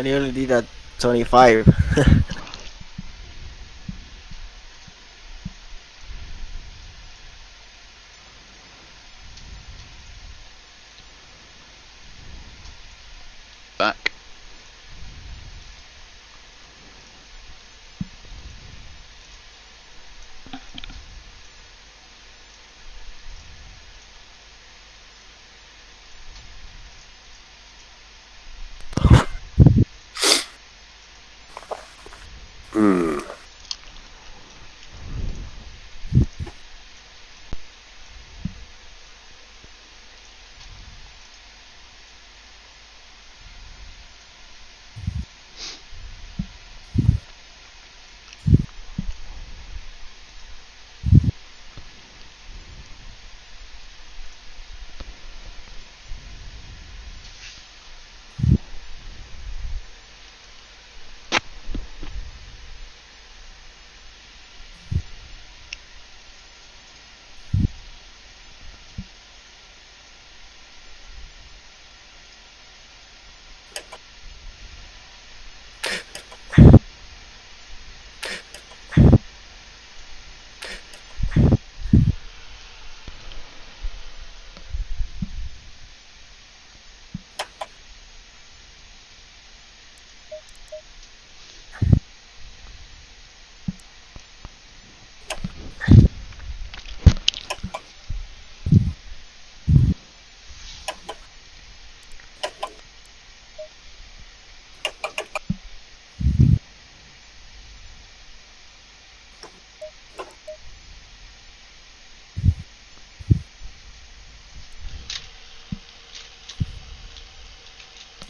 I nearly did that 25. Back.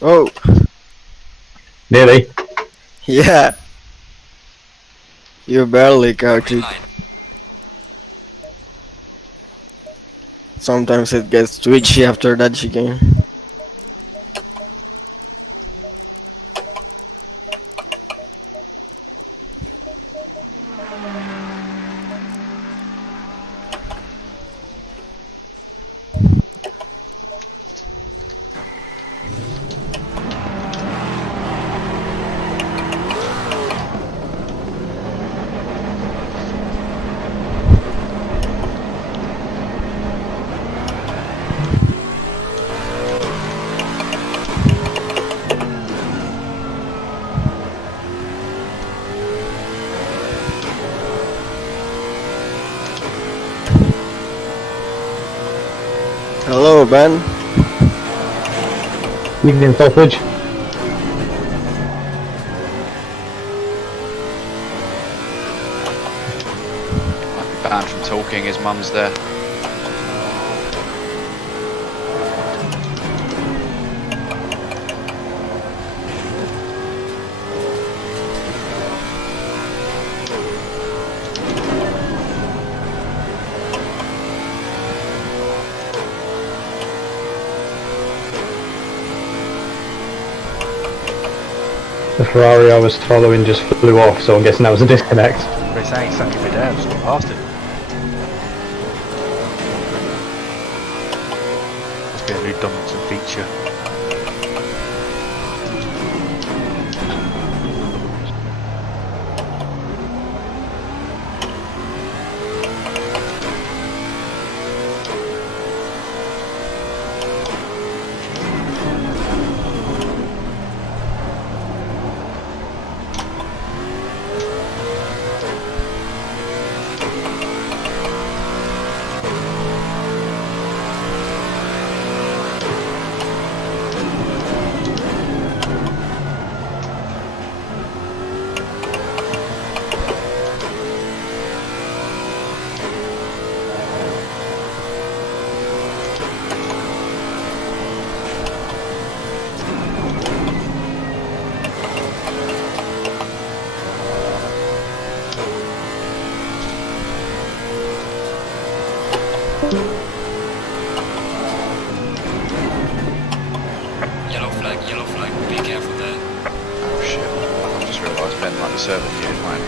Oh, Nearly. yeah. You barely caught it. Sometimes it gets twitchy after that chicane. Hello, Ben. Evening, Selfridge. Might be banned from talking, his mum's there. The Ferrari I was following just flew off, so I'm guessing that was a disconnect. They're saying suck it down, just got past it. Must be a new Donington feature. Yellow flag, be careful there. Oh shit, I've just realised Ben might be serving you in mine.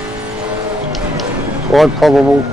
Quite probable.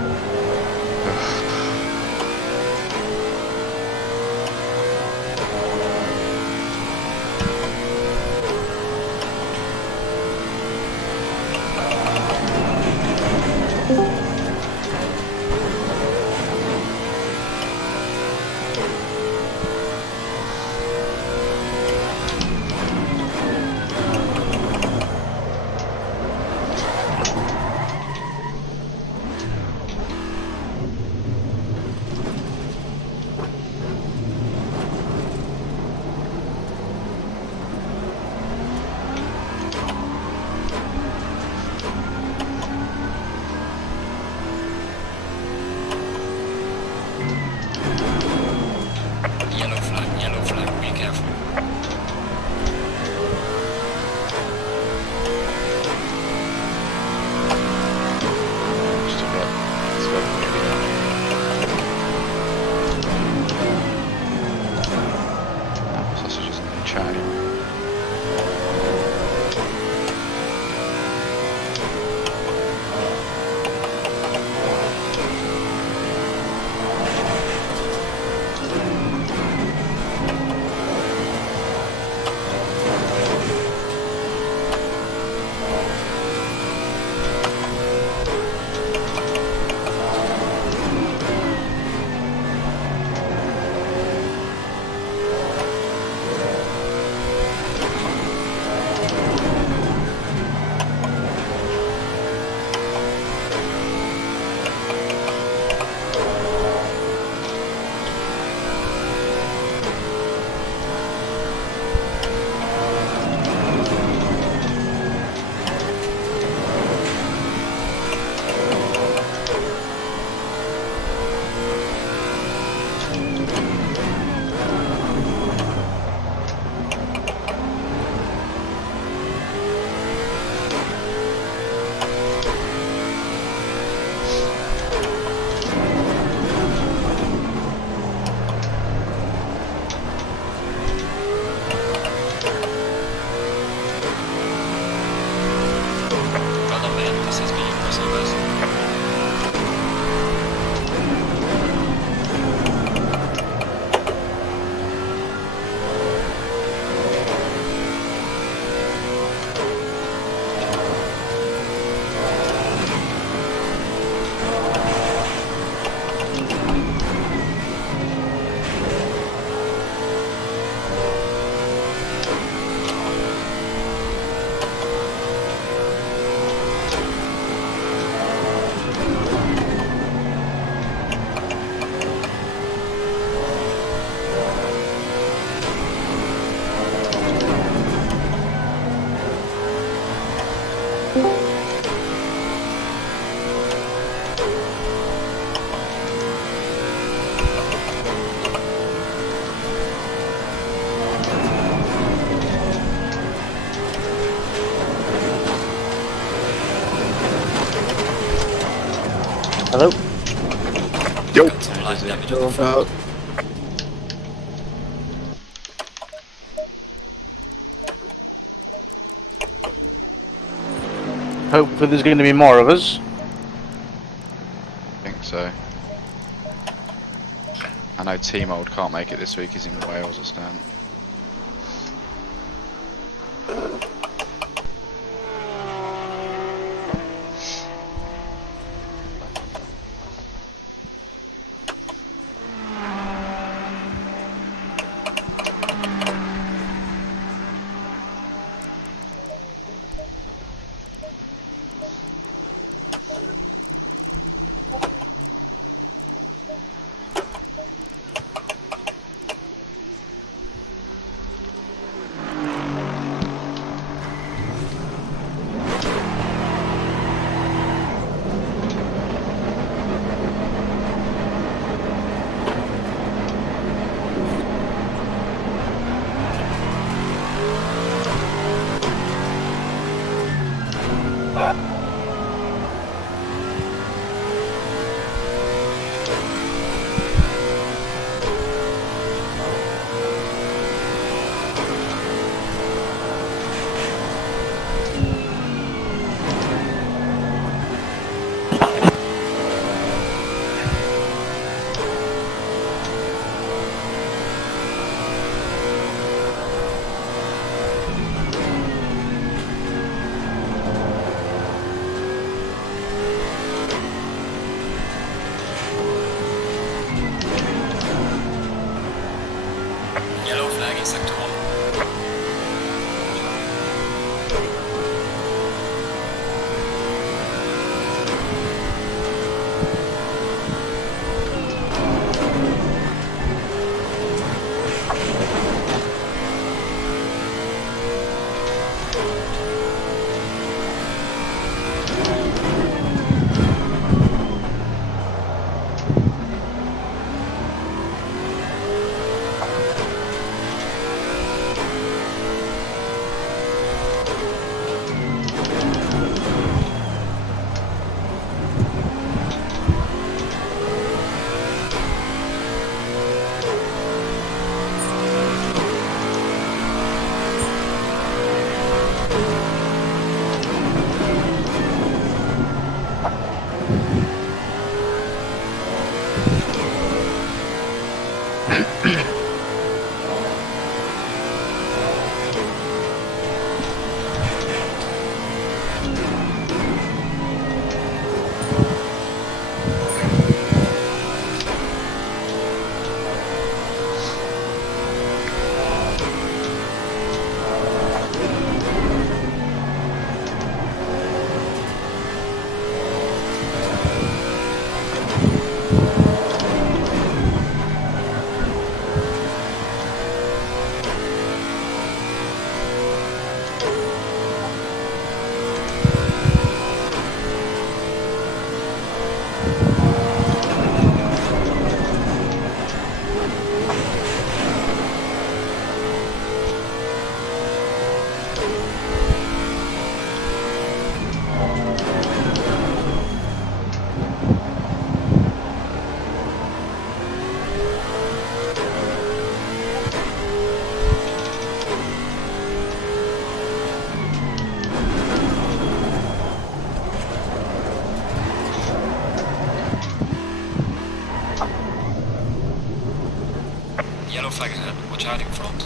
Hello? Got some light damage on the front. About. Hopefully there's going to be more of us. I think so. I know T-Mold can't make it this week, he's in Wales or something. Yellow flag in sector 1. Yellow flag ahead. Watch out in front.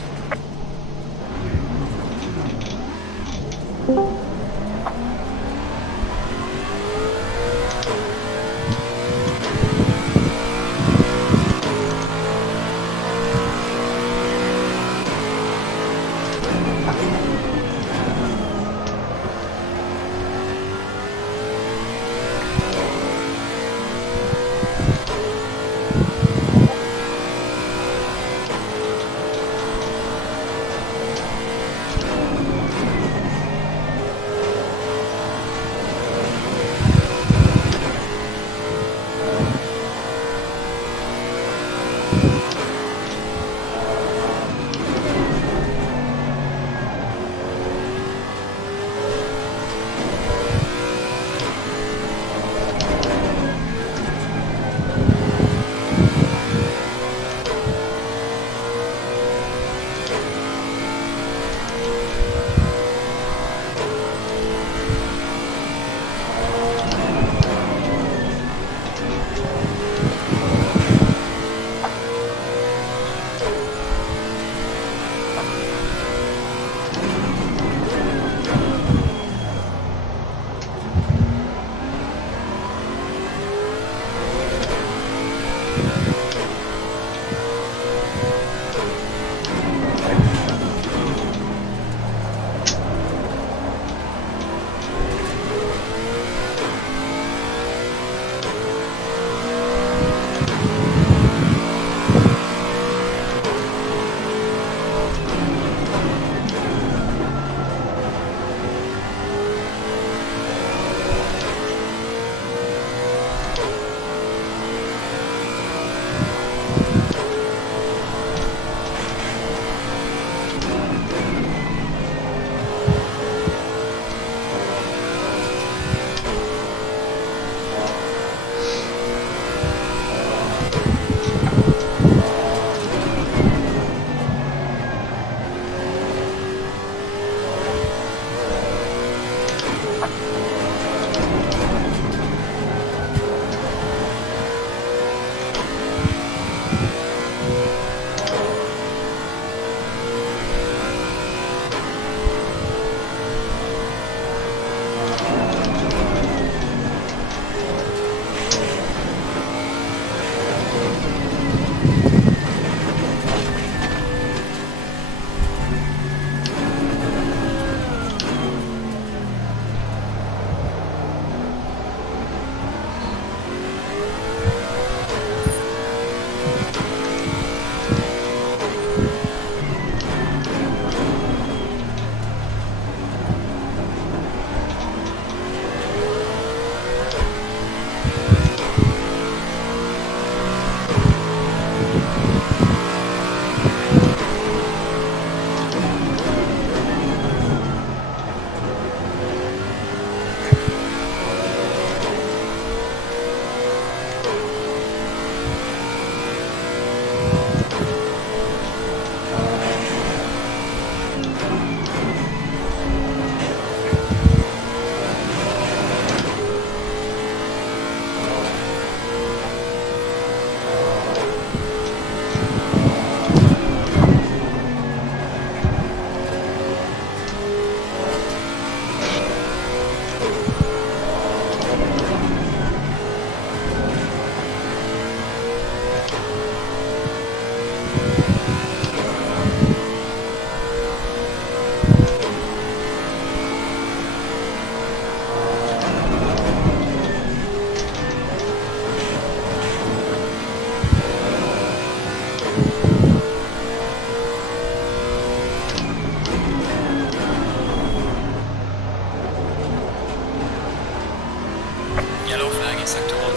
sector 1.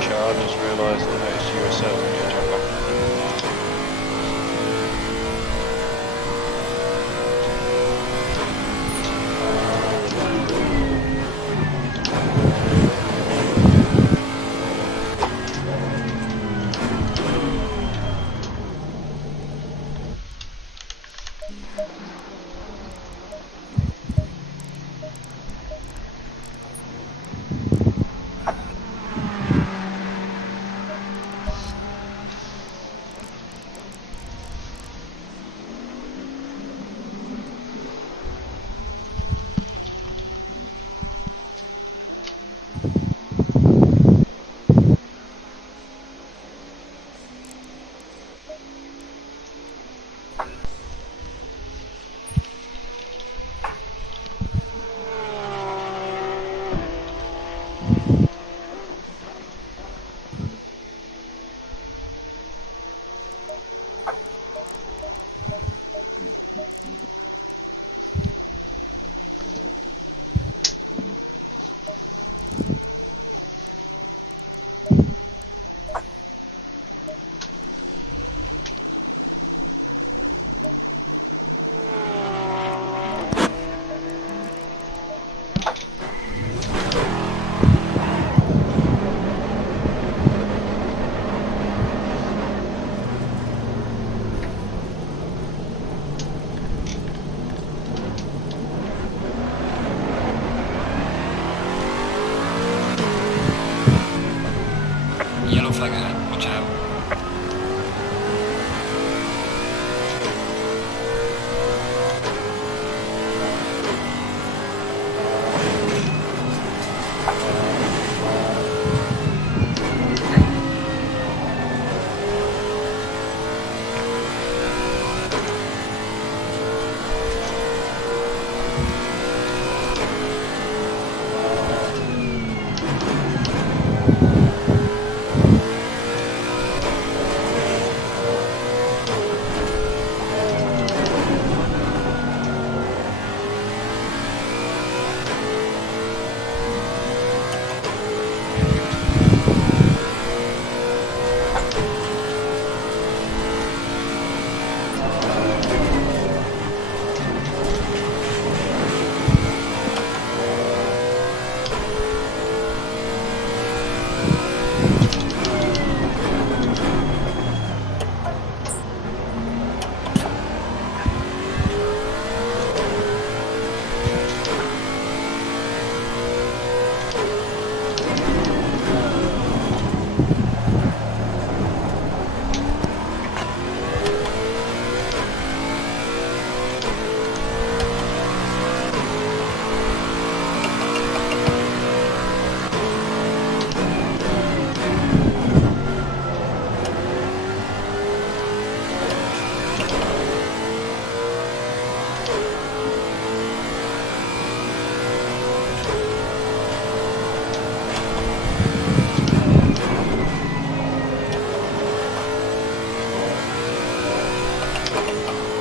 Char, just realised I noticed you were serving your jumper. Yellow flag ahead, watch out.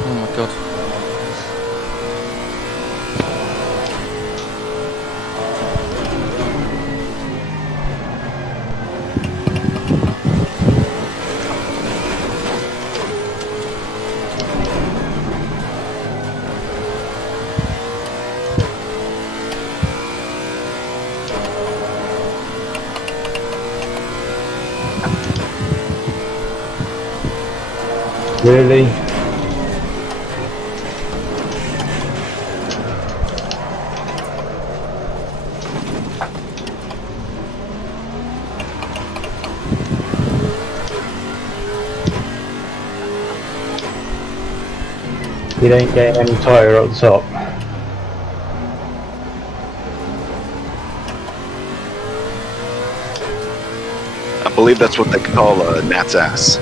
Oh my god. Really? You don't get any tyre at the top. I believe that's what they call a gnat's ass.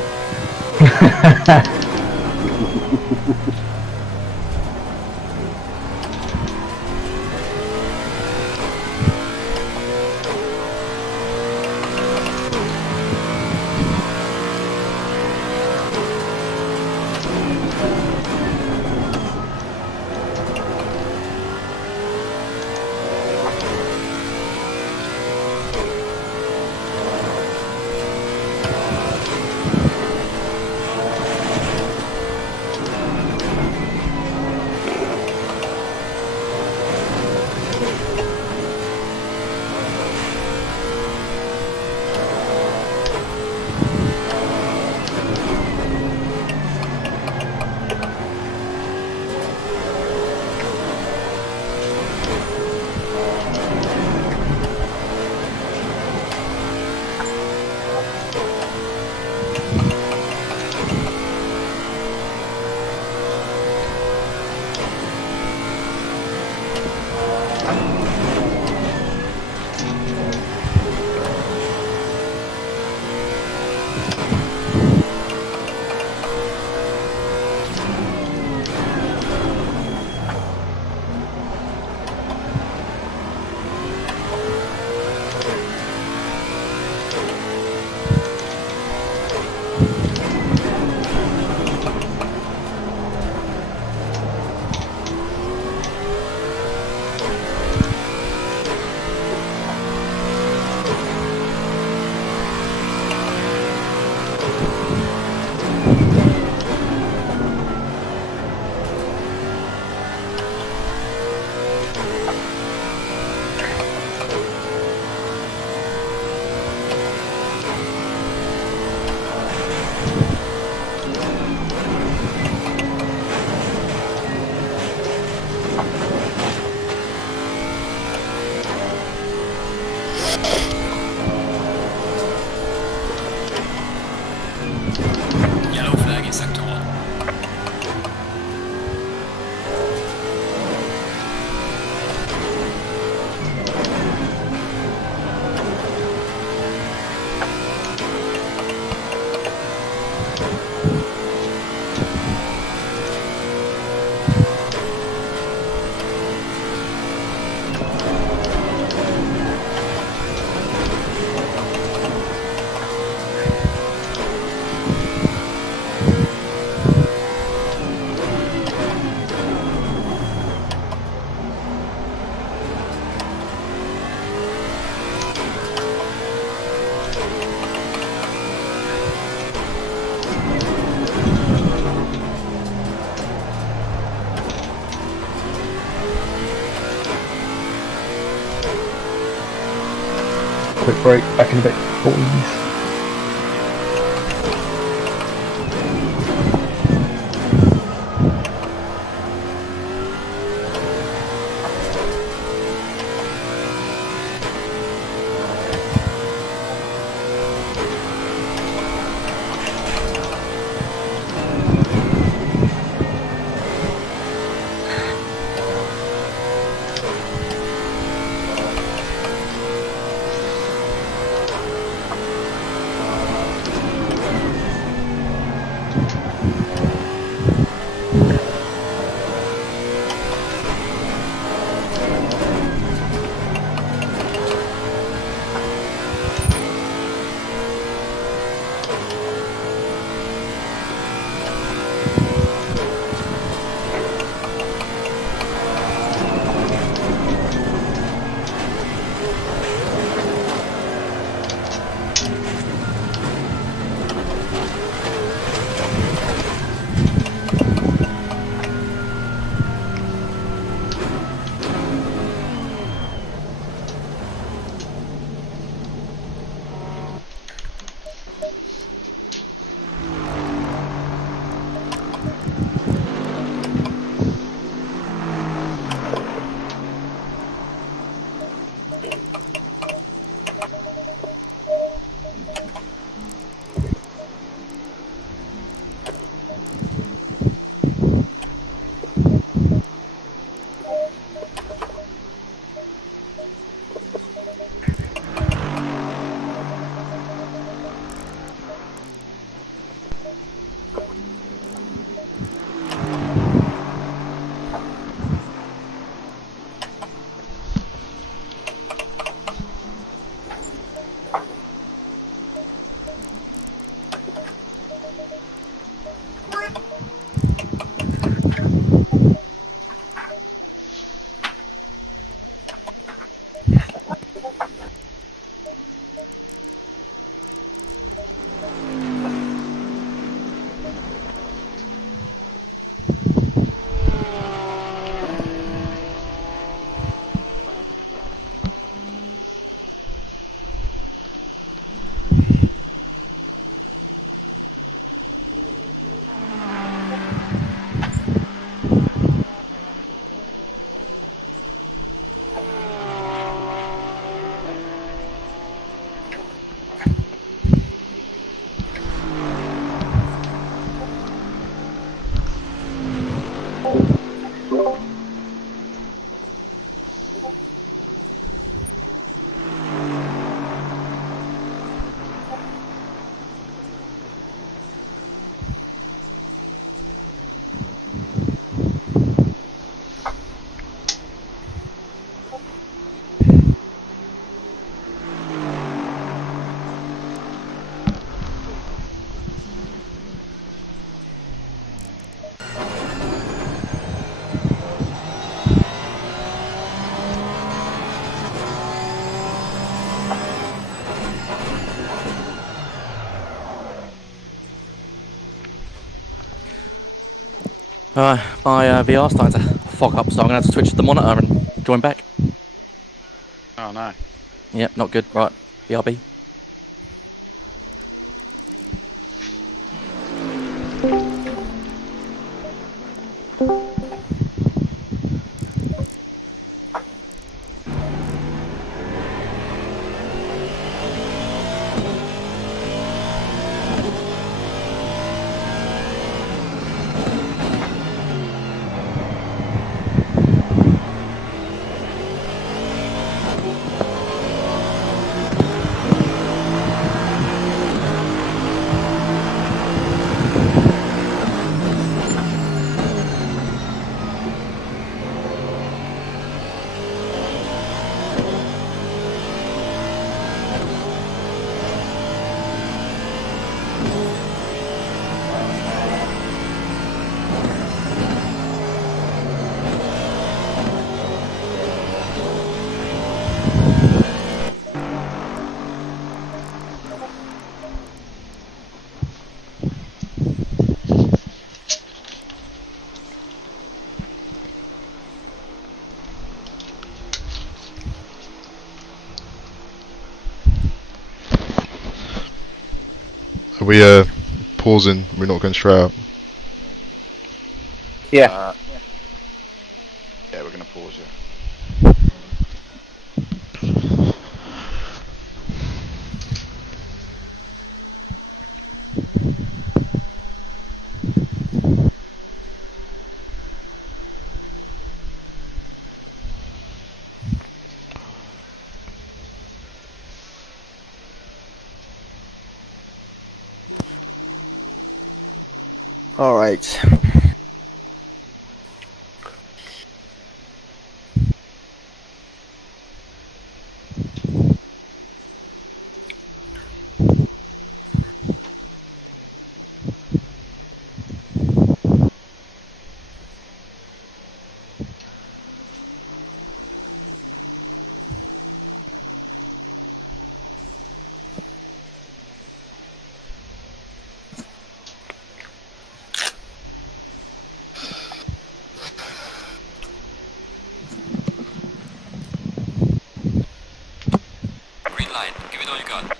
Yellow flag in sector 1. Quick break, back in a bit, boys. My VR started to fog up, so I'm going to have to switch the monitor and join back. Oh no. Yep, not good. Right, BRB. Are we pausing? We're not going straight out. Yeah. Yeah, we're gonna pause it. All right. Green light. Give it all you got.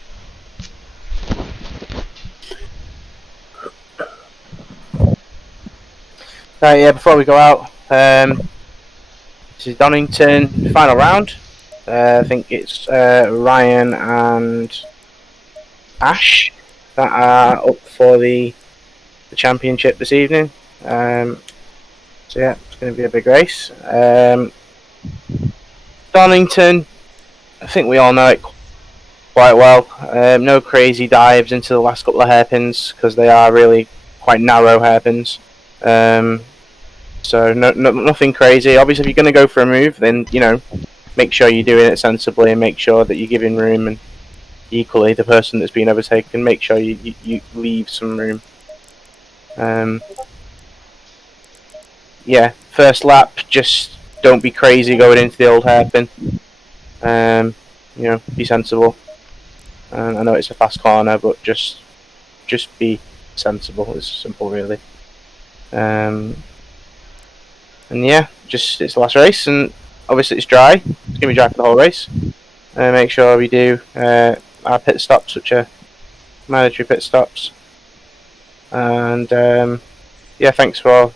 Right, yeah, before we go out, this is Donington, final round. I think it's Ryan and Ash that are up for the championship this evening. So yeah, it's going to be a big race. Donington, I think we all know it quite well. No crazy dives into the last couple of hairpins because they are really quite narrow hairpins. So nothing crazy. Obviously, if you're going to go for a move, then make sure you're doing it sensibly and make sure that you're giving room. And equally, the person that's been overtaken, make sure you leave some room. Yeah, first lap, just don't be crazy going into the old hairpin. Be sensible. I know it's a fast corner, but just be sensible. It's simple, really. And yeah, it's the last race, and obviously it's dry. It's gonna be dry for the whole race. Make sure we do our pit stops, which are mandatory pit stops. And yeah, thanks for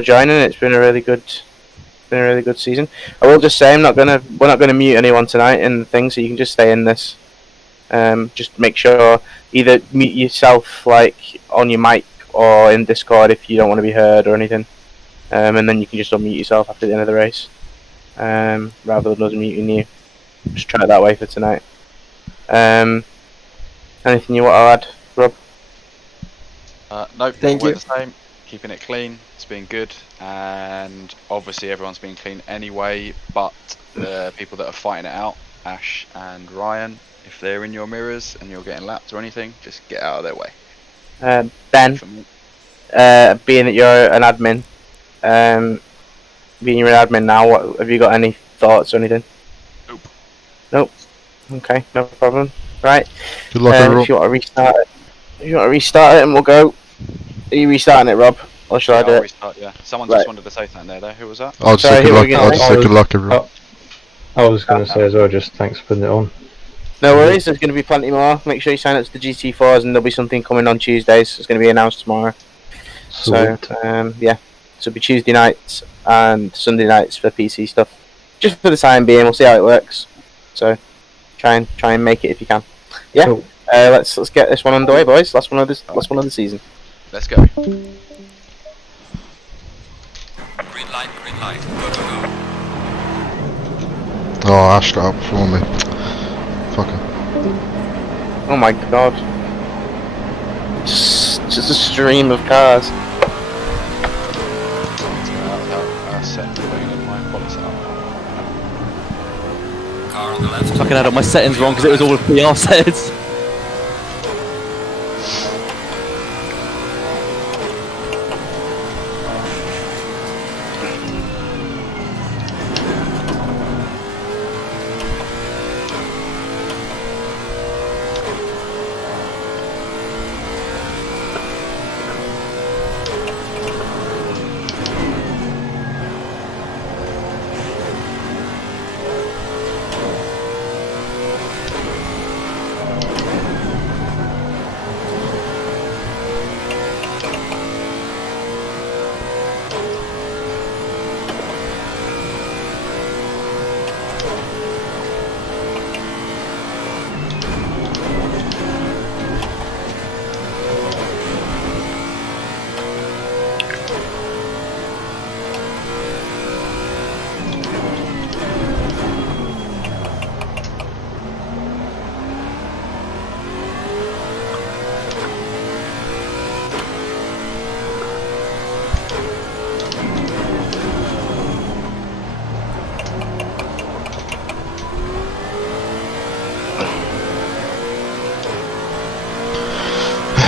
joining. It's been a really good season. I will just say we're not gonna mute anyone tonight in the thing, so you can just stay in this. Just make sure either mute yourself like on your mic or in Discord if you don't want to be heard or anything. And then you can just unmute yourself after the end of the race, rather than us muting you. Just try it that way for tonight. Anything you want to add, Rob? Nope, Thank we're you. the same. Keeping it clean. It's been good, and obviously everyone's been clean anyway. But the people that are fighting it out, Ash and Ryan, if they're in your mirrors and you're getting lapped or anything, just get out of their way. Ben, being that you're an admin, being you're an admin now, what have you got any thoughts or anything? Nope. Okay, no problem. Right. Good luck, everyone. If you want to restart it, and we'll go. Are you restarting it, Rob? Or should I do I'll it? restart, yeah. Someone Right. just wanted to say something there, though. Who was that? I'll just Sorry, say who good were luck. we gonna I'll just say? say good luck, everyone. I was going to say as well, just thanks for putting it on. No worries, there's going to be plenty more. Make sure you sign up to the GT4s, and there'll be something coming on Tuesdays. It's going to be announced tomorrow. Sweet. So, yeah. So it'll be Tuesday nights and Sunday nights for PC stuff. Just for the time being, we'll see how it works. So, try and make it if you can. Yeah. Cool. Let's get this one underway, boys. Last one of the season. Let's go. Green light, green light. Go, go, go. Oh, Ash got out before me. Fucker. Oh my god. Just a stream of cars. Car on the left. Fucking had all my settings wrong because it was all PR settings.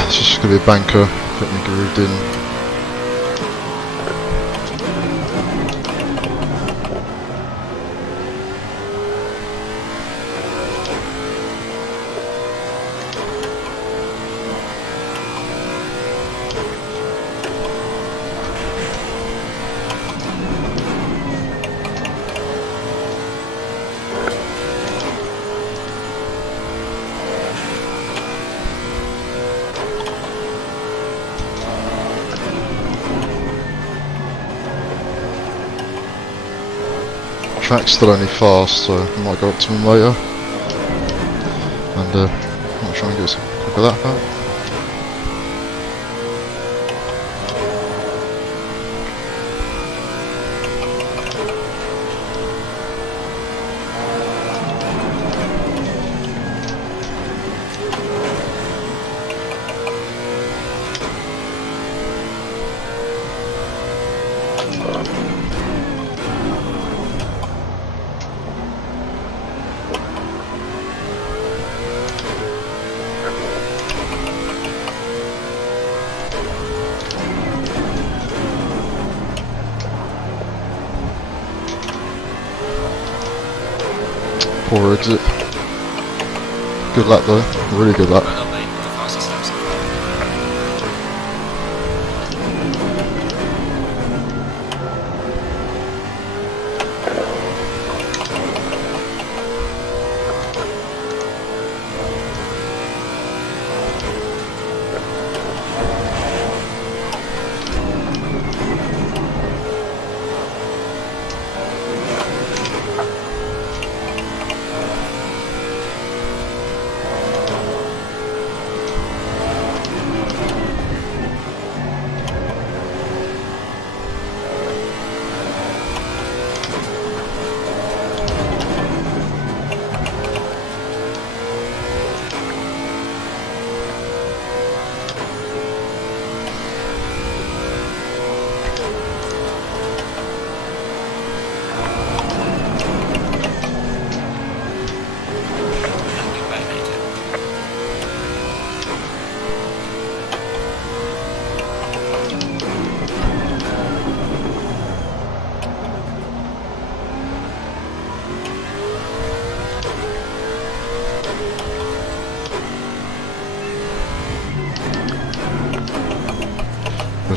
It's just gonna be a banker. Got me grooved in. Track's still only fast, so I might go up to him later. And might try and get some quick of that back. Poor exit. Good luck though, really good luck. Well done, mate. The fastest lap so far.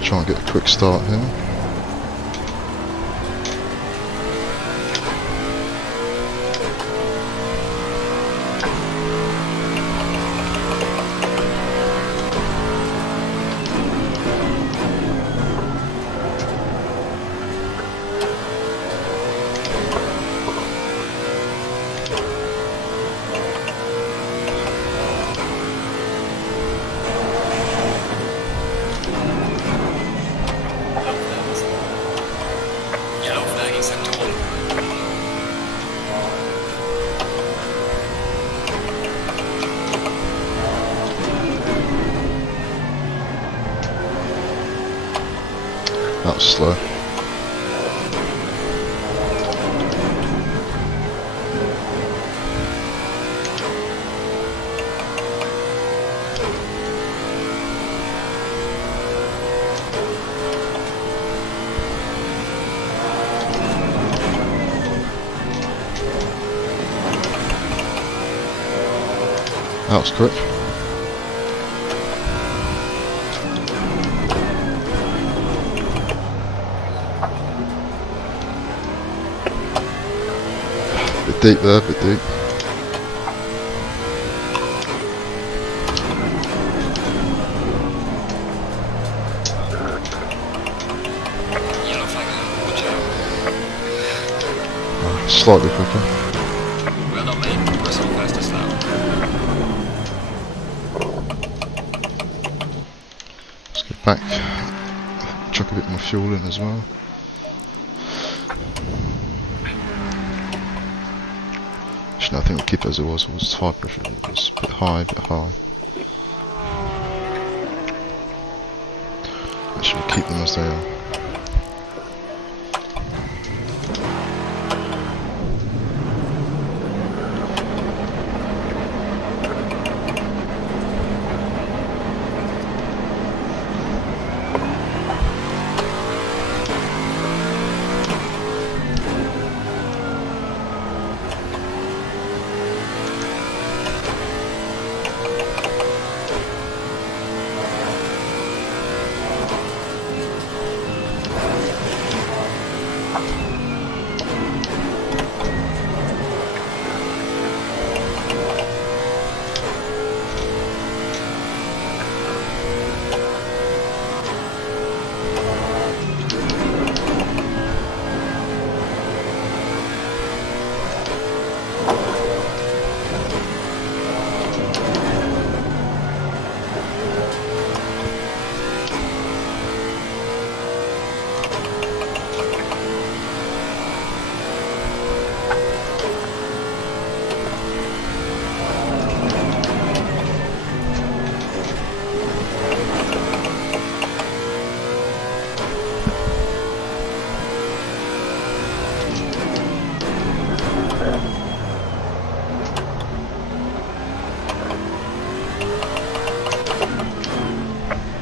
try and get a quick start here. Yellow flag in sector 1. That was slow. That was quick. Bit deep there, bit deep. Yellow flag ahead. Watch out. Slightly quicker. Well done, mate. Press on fastest now. Let's get back. Chuck a bit more fuel in as well. Actually, no, I think we'll keep it as it was. It was high pressure. It was a bit high, Actually, we'll keep them as they are.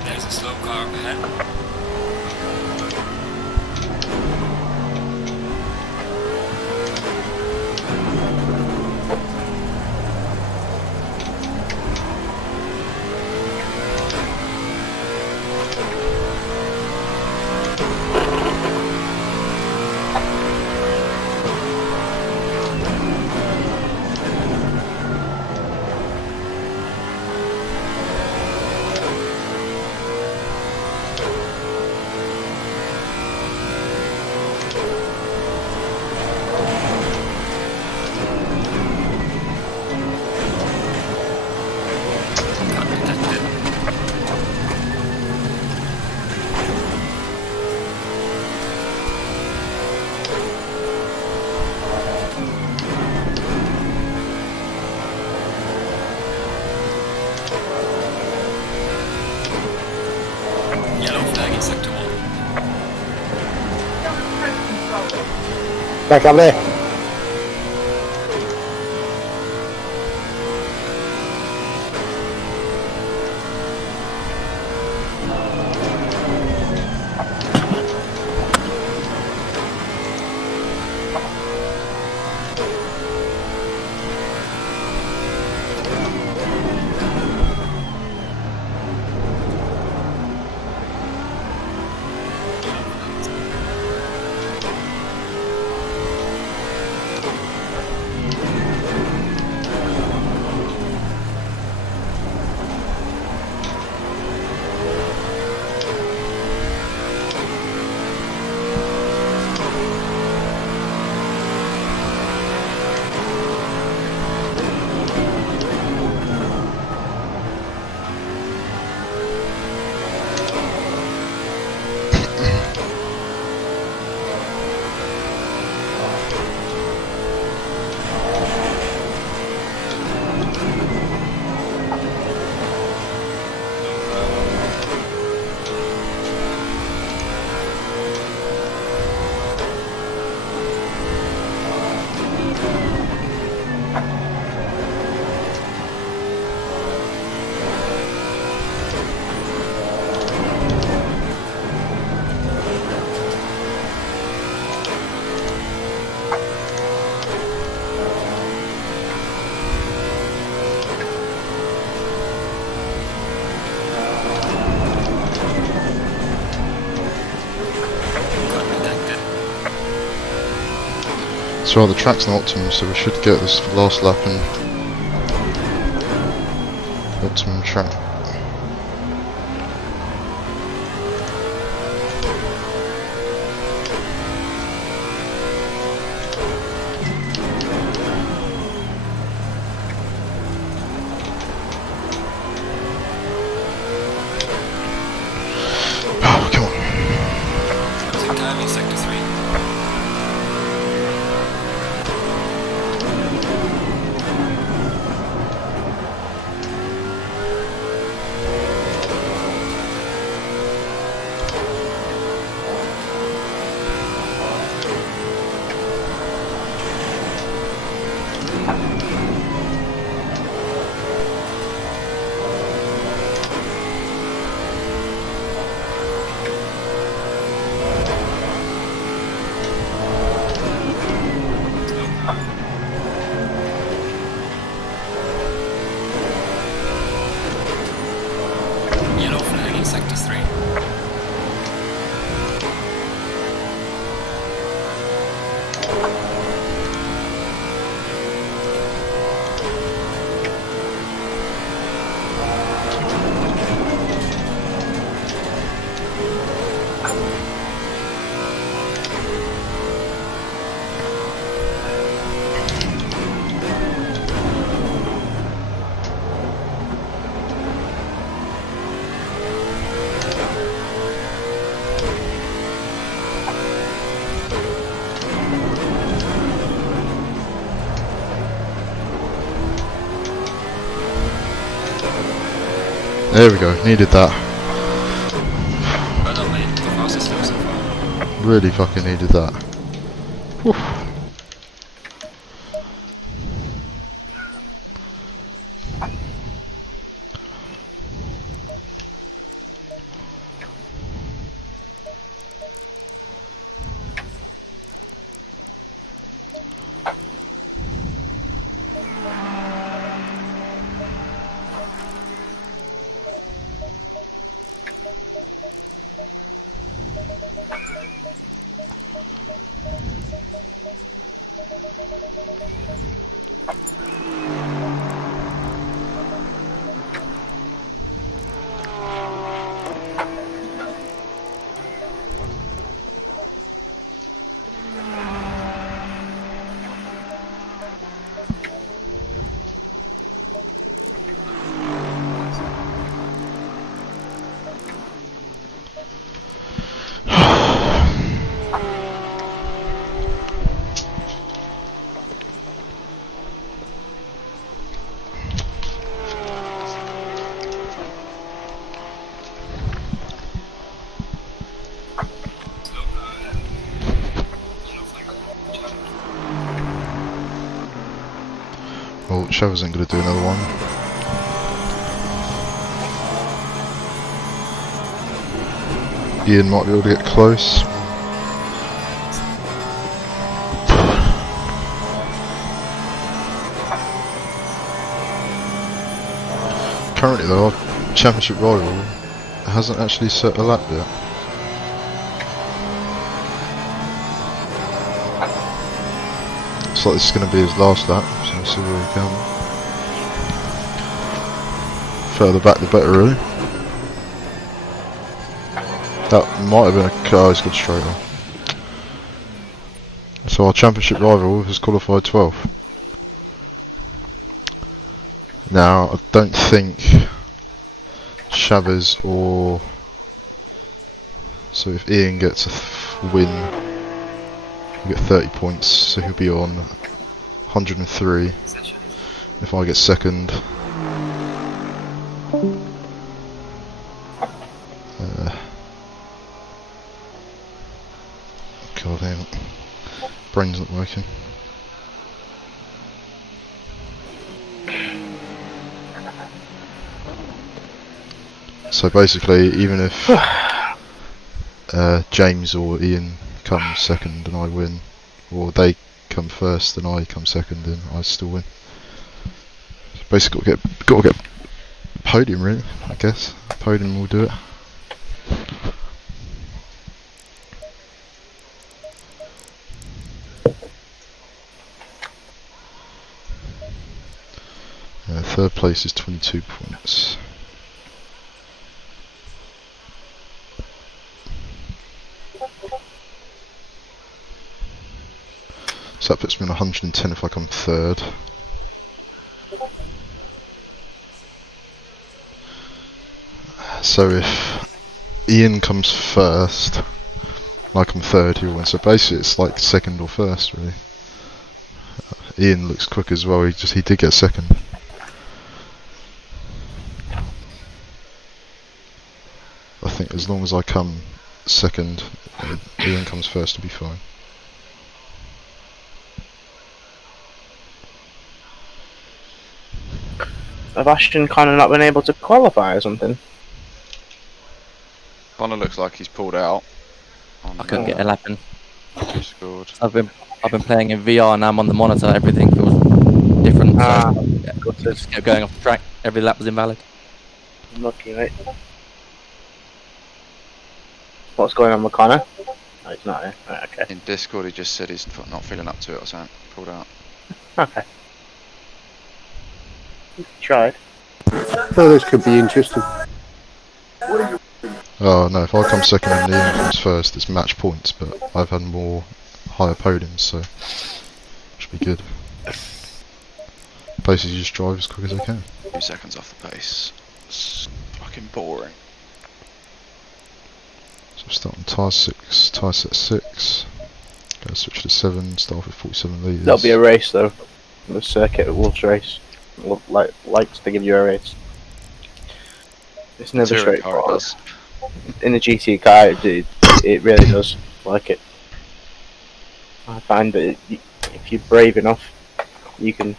There's a slow car up ahead. Yellow flag in sector 1. Back up there. So the track's not optimum, so we should get this last lap in optimum track. Oh, come on. Losing time in sector 3. Yellow flag in sector 3. There we go, needed that. Well done, mate. The fastest lap so far. Really fucking needed that. Whew. Well, Chev isn't going to do another one. Ian might be able to get close. Currently though, our championship rival hasn't actually set a lap yet. Looks like this is going to be his last lap, so we'll see where he can. Further back the better really. That might have been a car, he's got straight on. So our championship rival has qualified 12th. Now, I don't think Chavez or... So if Ian gets a win, he'll get 30 points, so he'll be on 103. If I get second, God, hang on. Brain's not working. So basically, even if James or Ian come second and I win, or they come first and I come second and I still win. Basically, got to get podium really. I guess podium will do it. Third place is 22 points. So that puts me on 110 if I come third. So if Ian comes first, and I come third, he'll win. So basically it's like second or first, really. Ian looks quick as well, he did get second. I think as long as I come second and Ian comes first, it'll be fine. Have Ash and Connor not been able to qualify or something? Connor looks like he's pulled out. I couldn't get 11. Scored. I've been playing in VR and I'm on the monitor. Everything feels different. So yeah, just kept going off the track. Every lap was invalid. Lucky, right? What's going on with Connor? Oh, he's not here. Right, okay. In Discord, he just said he's not feeling up to it or something. Pulled out. Okay. Tried. Oh, this could be interesting. Oh no, if I come second and Ian comes first, it's match points, but I've had more higher podiums, so should be good. Basically just drive as quick as I can. 2 seconds off the pace. It's fucking boring. So start on tyre 6, tyre set 6, go switch to 7, start off with 47 litres. That'll be a race though. The circuit at Wolves race. Likes to give you a race. It's never Touring car, it straightforward. does. In the GT car, it really does like it. I find that if you're brave enough, you can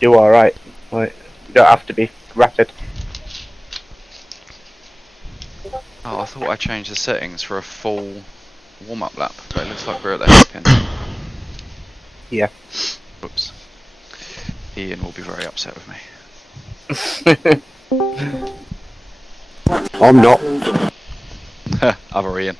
do all right. Like, you don't have to be rapid. Oh, I thought I changed the settings for a full warm-up lap, but it looks like we're at the hairpin. Yeah. Oops. Ian will be very upset with me. I'm not. Other Ian.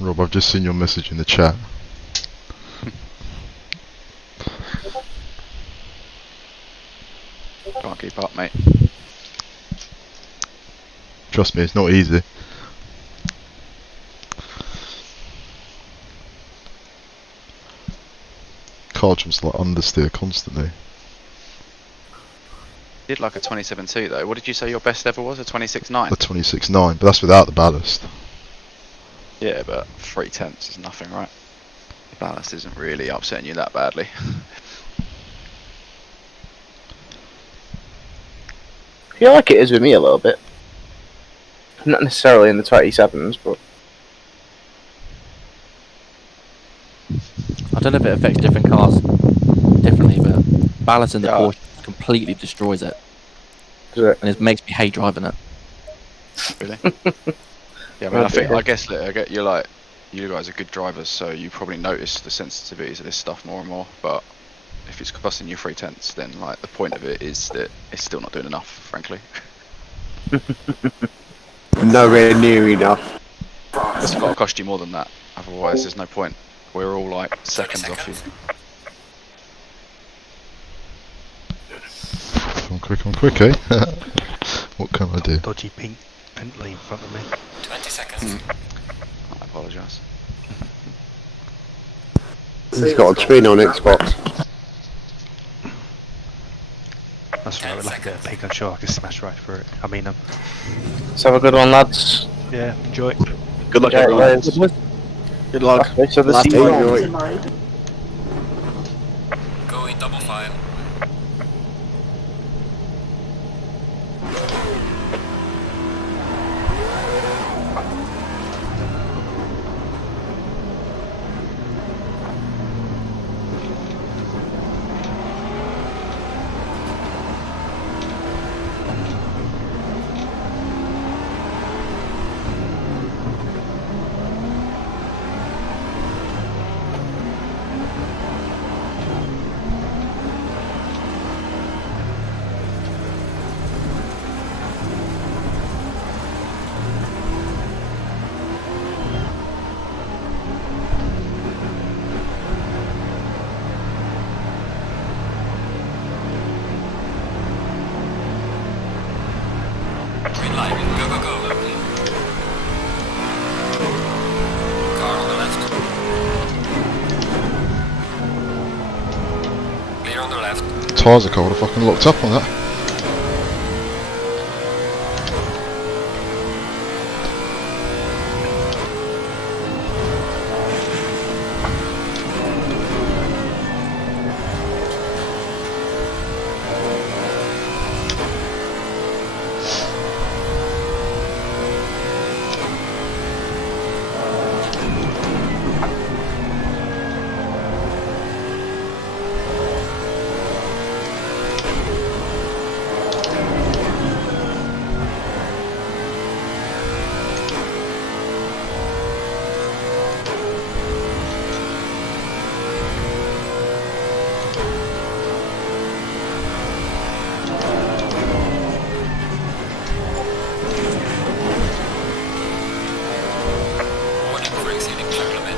Rob, I've just seen your message in the chat. Can't keep up, mate. Trust me, it's not easy. Car jumps like understeer constantly. Did like a 27.2 though. What did you say your best ever was? A 26.9? The 26.9, but that's without the ballast. Yeah, but 3/10 is nothing, right? The ballast isn't really upsetting you that badly. I feel like it is with me a little bit. Not necessarily in the 27s, but I don't know if it affects different cars differently, but balance in the Yeah. Porsche completely destroys it, does it? and it makes me hate driving it. Really? Yeah, I mean, I guess you guys are good drivers, so you probably notice the sensitivities of this stuff more and more. But if it's costing you 3/10, then like the point of it is that it's still not doing enough, frankly. Nowhere near enough. It's got to cost you more than that. Otherwise, there's no point. We're all like seconds off you. I'm quick, eh? What can I do? Dodgy pink Bentley in front of me. 20 seconds. I apologise. He's got a twin on Xbox. That's right, like a pig, I'm sure I can smash right through it. I mean, Let's have a good one, lads. yeah, enjoy. Good luck, Yeah, everyone. guys. Good luck. Race of the Last season. one. line. Go, go, go. Car on the left. Clear on the left. Tyres are cold, I fucking locked up on that.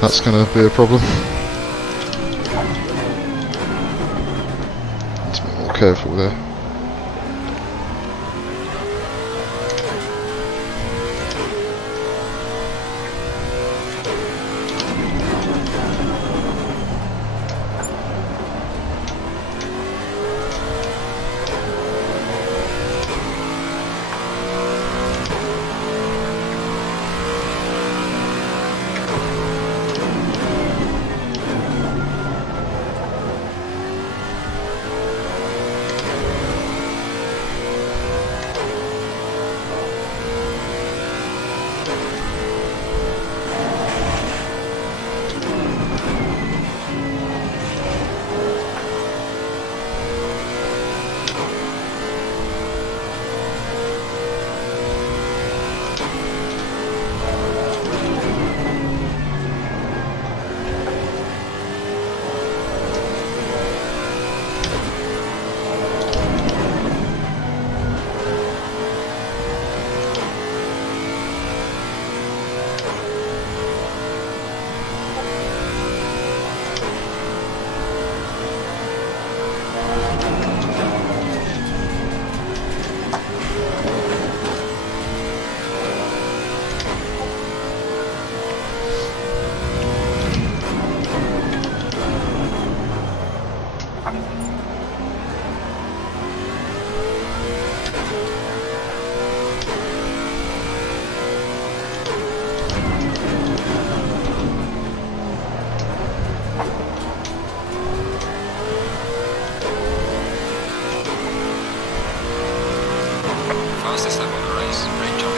That's going to be a problem. Need to be more careful there. Fastest lap on the race. Great job.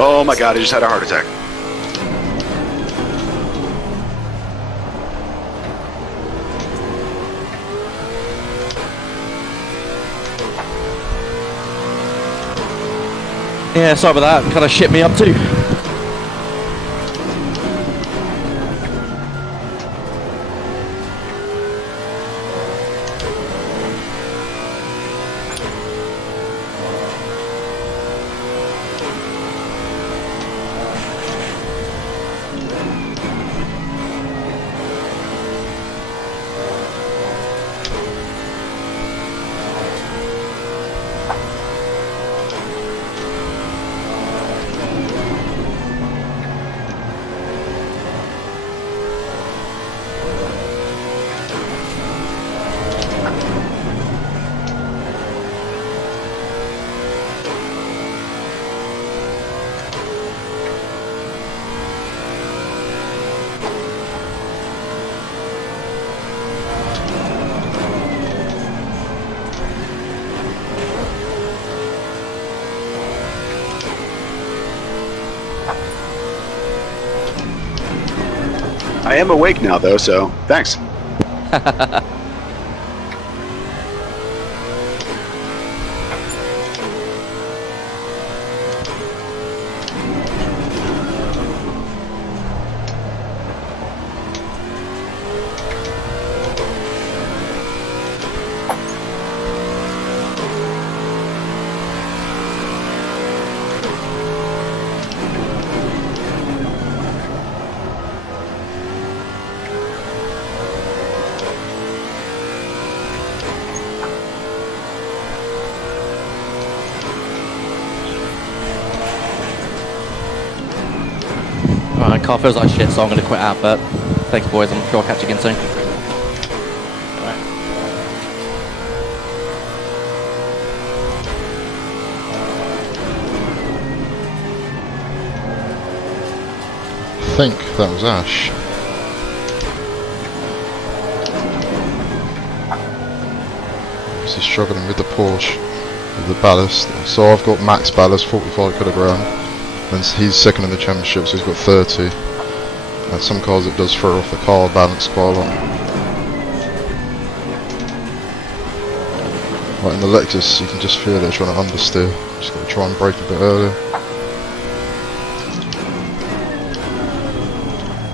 Oh my god, I just had a heart attack. Yeah, sorry about that. Kind of shit me up too. I am awake now, though, so thanks. Alright, car feels like shit, so I'm going to quit out, but thanks boys, I'm sure I'll catch you again soon. I think that was Ash. He's struggling with the Porsche, with the ballast. So I've got max ballast, 45 kilogram, and he's second in the championship, so he's got 30. And some cars it does throw off the car balance quite a lot. Like in the Lexus, you can just feel it trying to understeer. Just got to try and brake a bit earlier.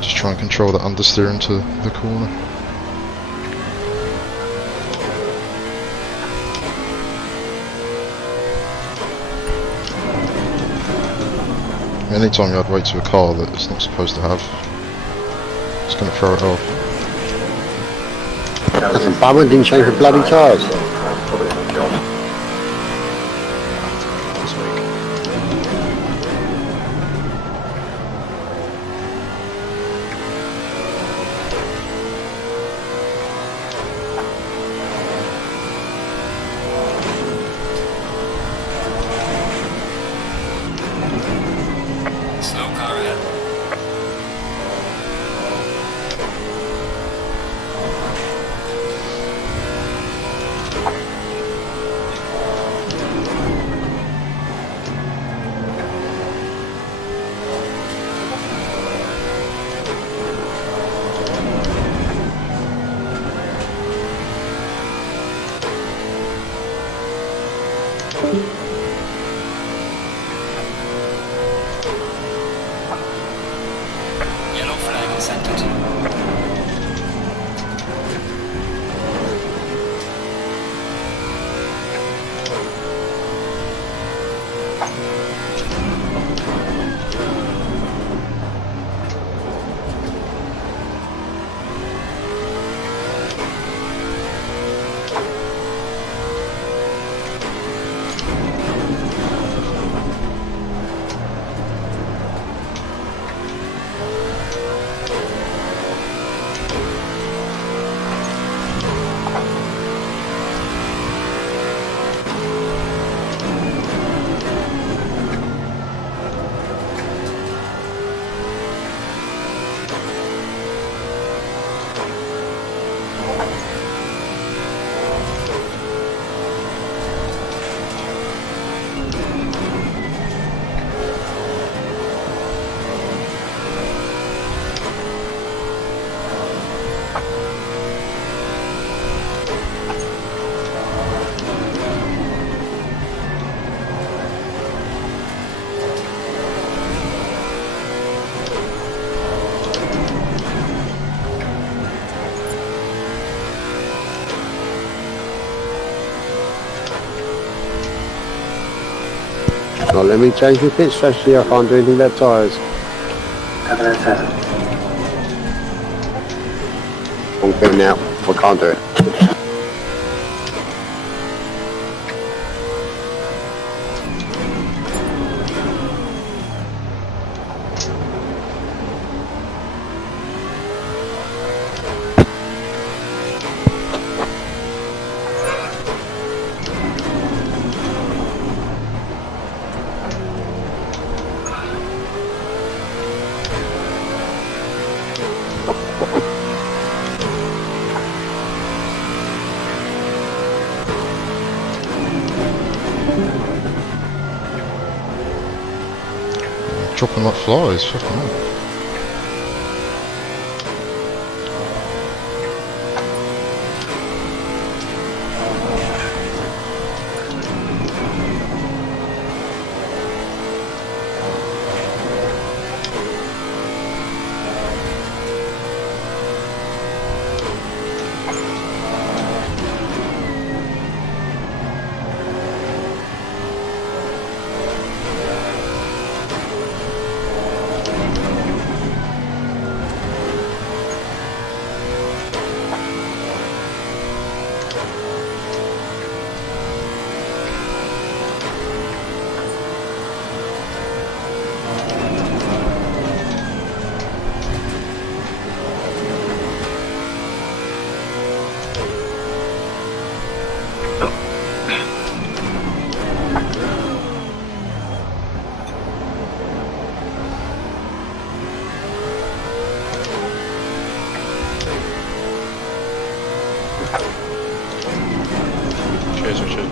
Just try and control that understeer into the corner. Anytime you add weight to a car that it's not supposed to have, it's going to throw it off. That's a bummer, didn't change the bloody tyres. Slow car ahead. Yellow flag accepted. Not let me change my pit strategy, I can't do anything about tyres. 7 and 7. I'm going now, I can't do it. Dropping like flies, fucking hell. Cheers, Richard.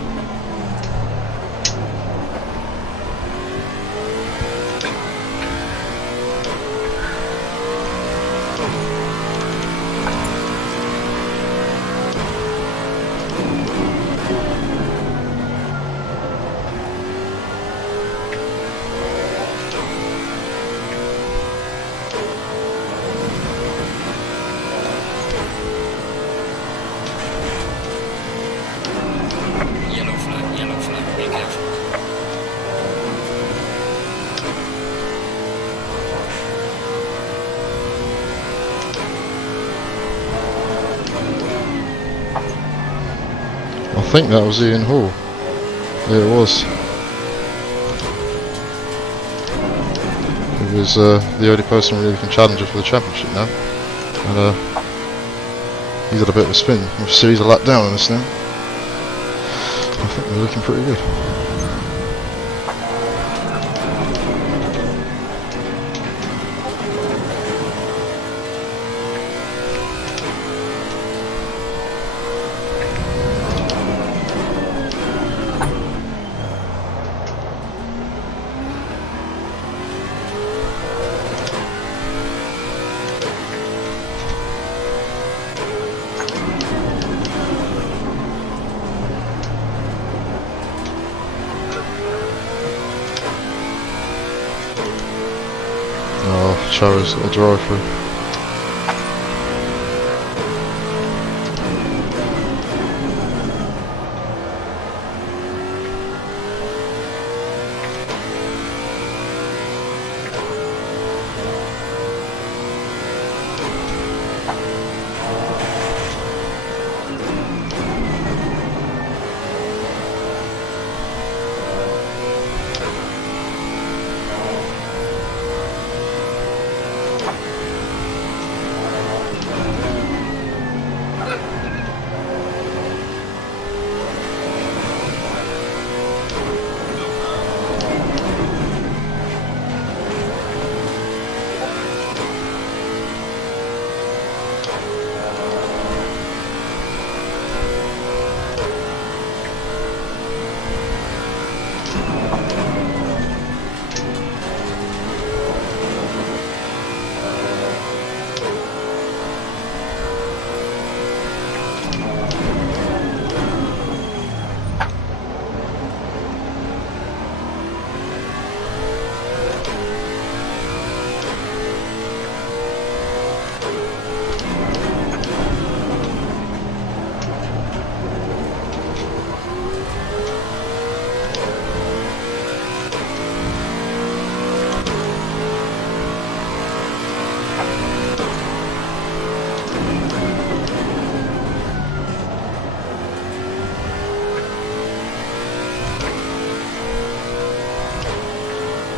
Yellow flag, be careful. I think that was Ian Hall. Yeah, it was. He was the only person really can challenge her for the championship now. And he's had a bit of a spin. Obviously he's a lap down on us now. I think we're looking pretty good. Oh, Charo's got a drive through.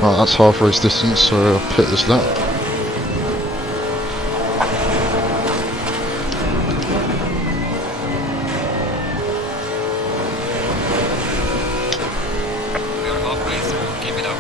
Right, that's half race distance, so I'll pit this lap. We are halfway through, keep it up.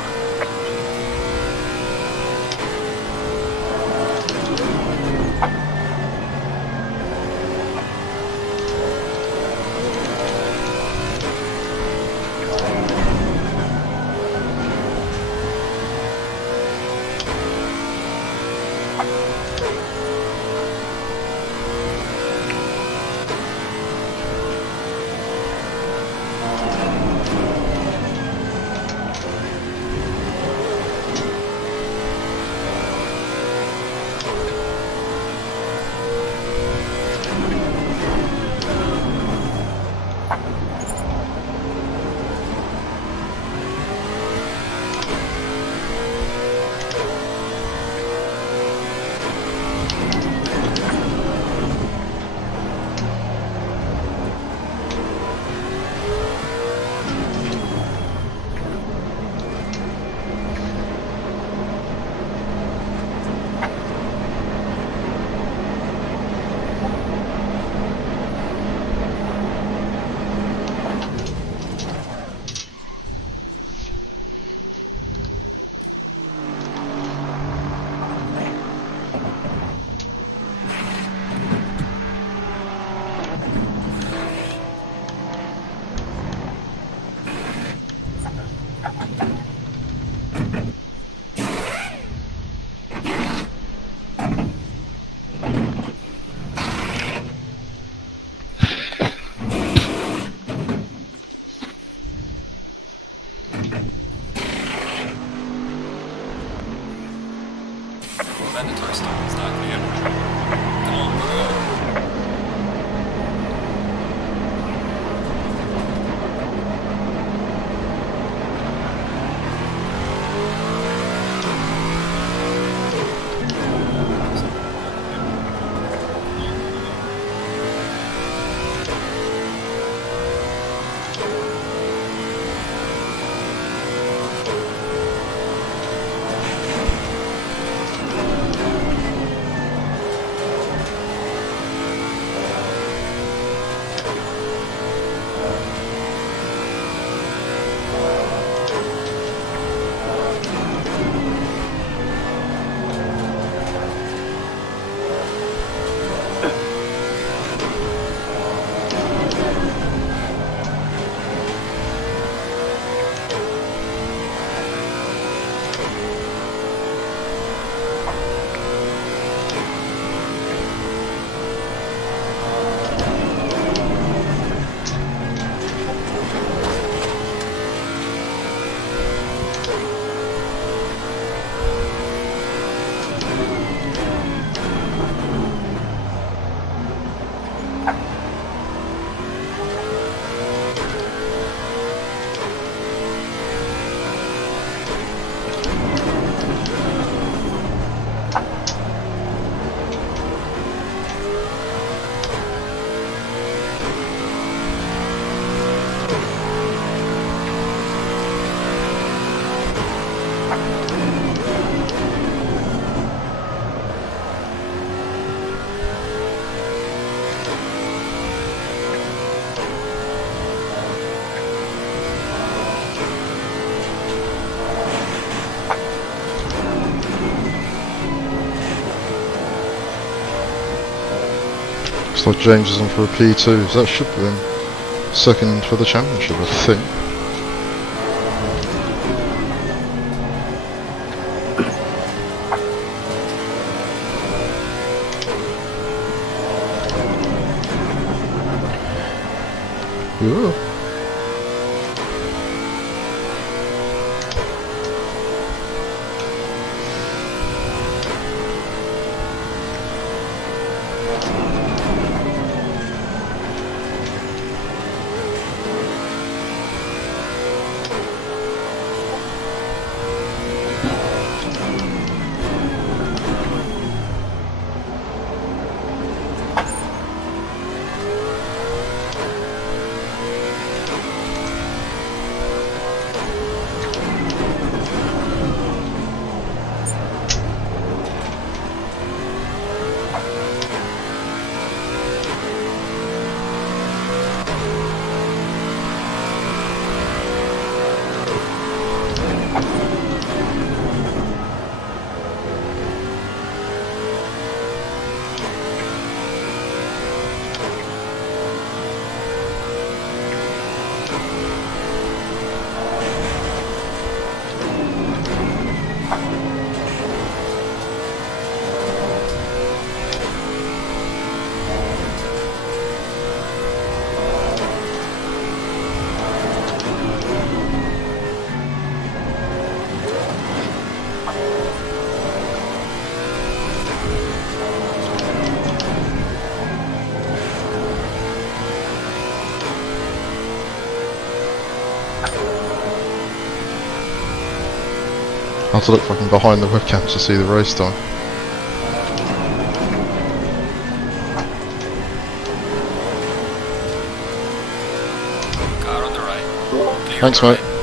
Mandatory stop is not clear. Come on, go. Looks like James is on for a P2, so that should be him second for the championship, I think. Ooh. I have to look fucking behind the webcam to see the race time. Car on the right. Clear Thanks, on the mate. right.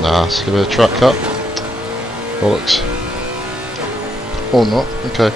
Nah, let's give it a track cut. Bollocks. Or not, okay.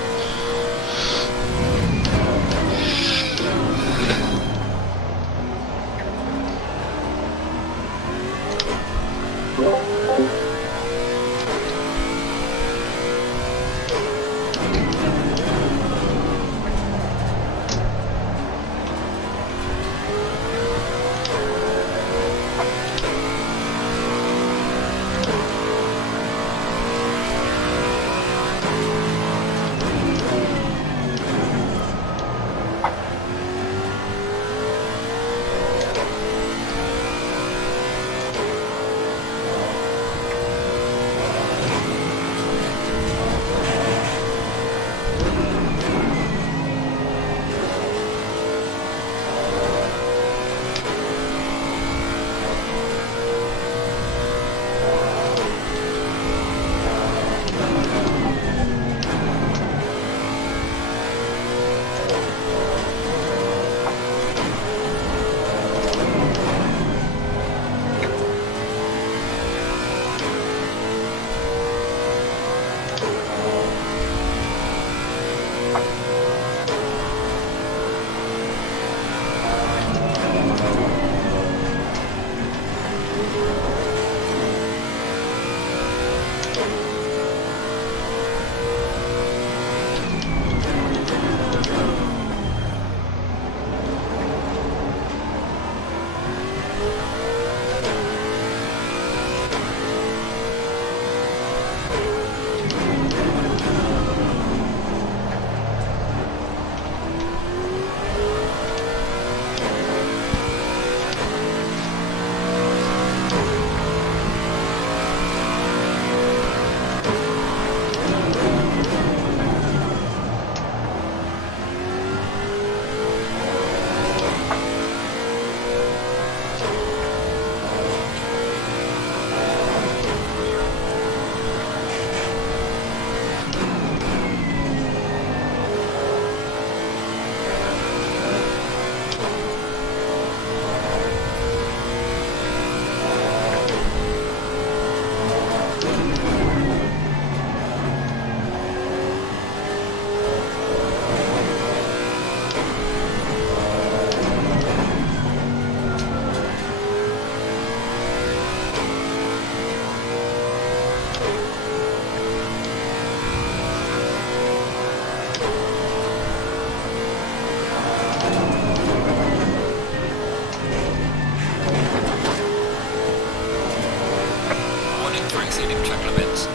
Warning for exceeding track limits.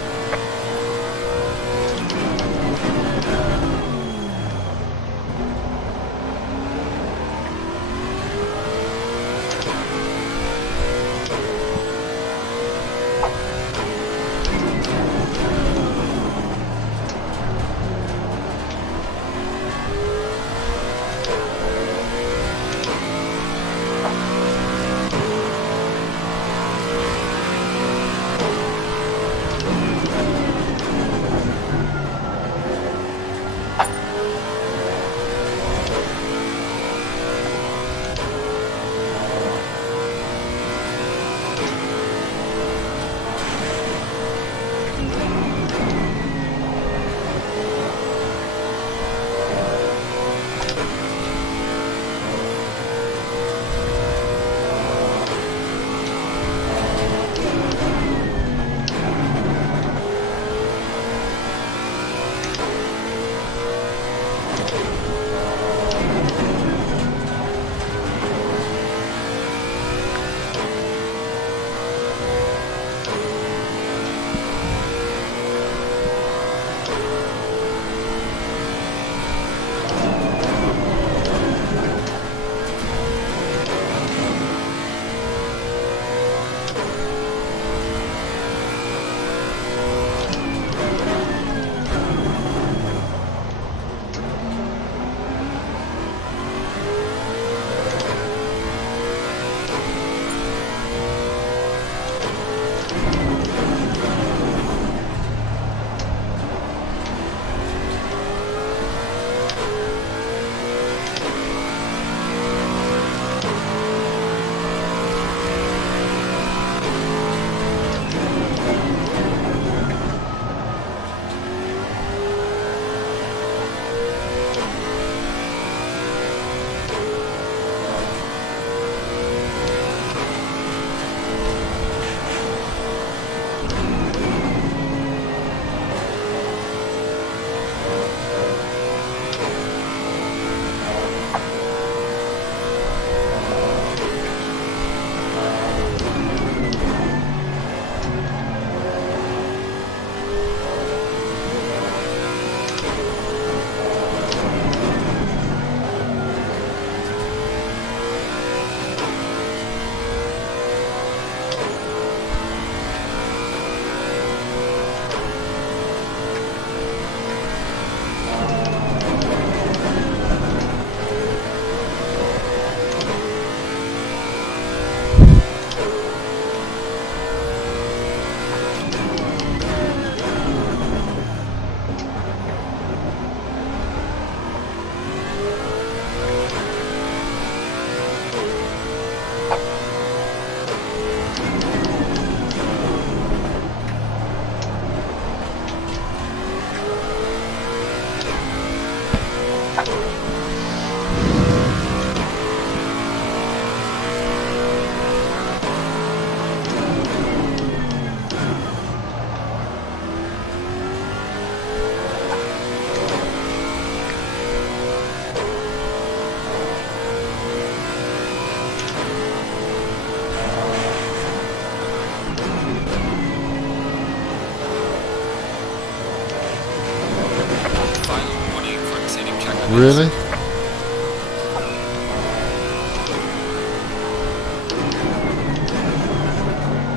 Really?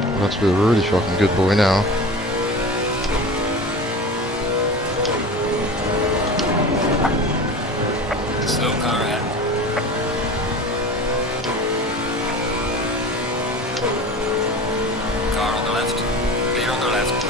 I'll have to be a really fucking good boy now. Slow car ahead. Car on the left. Clear on the left.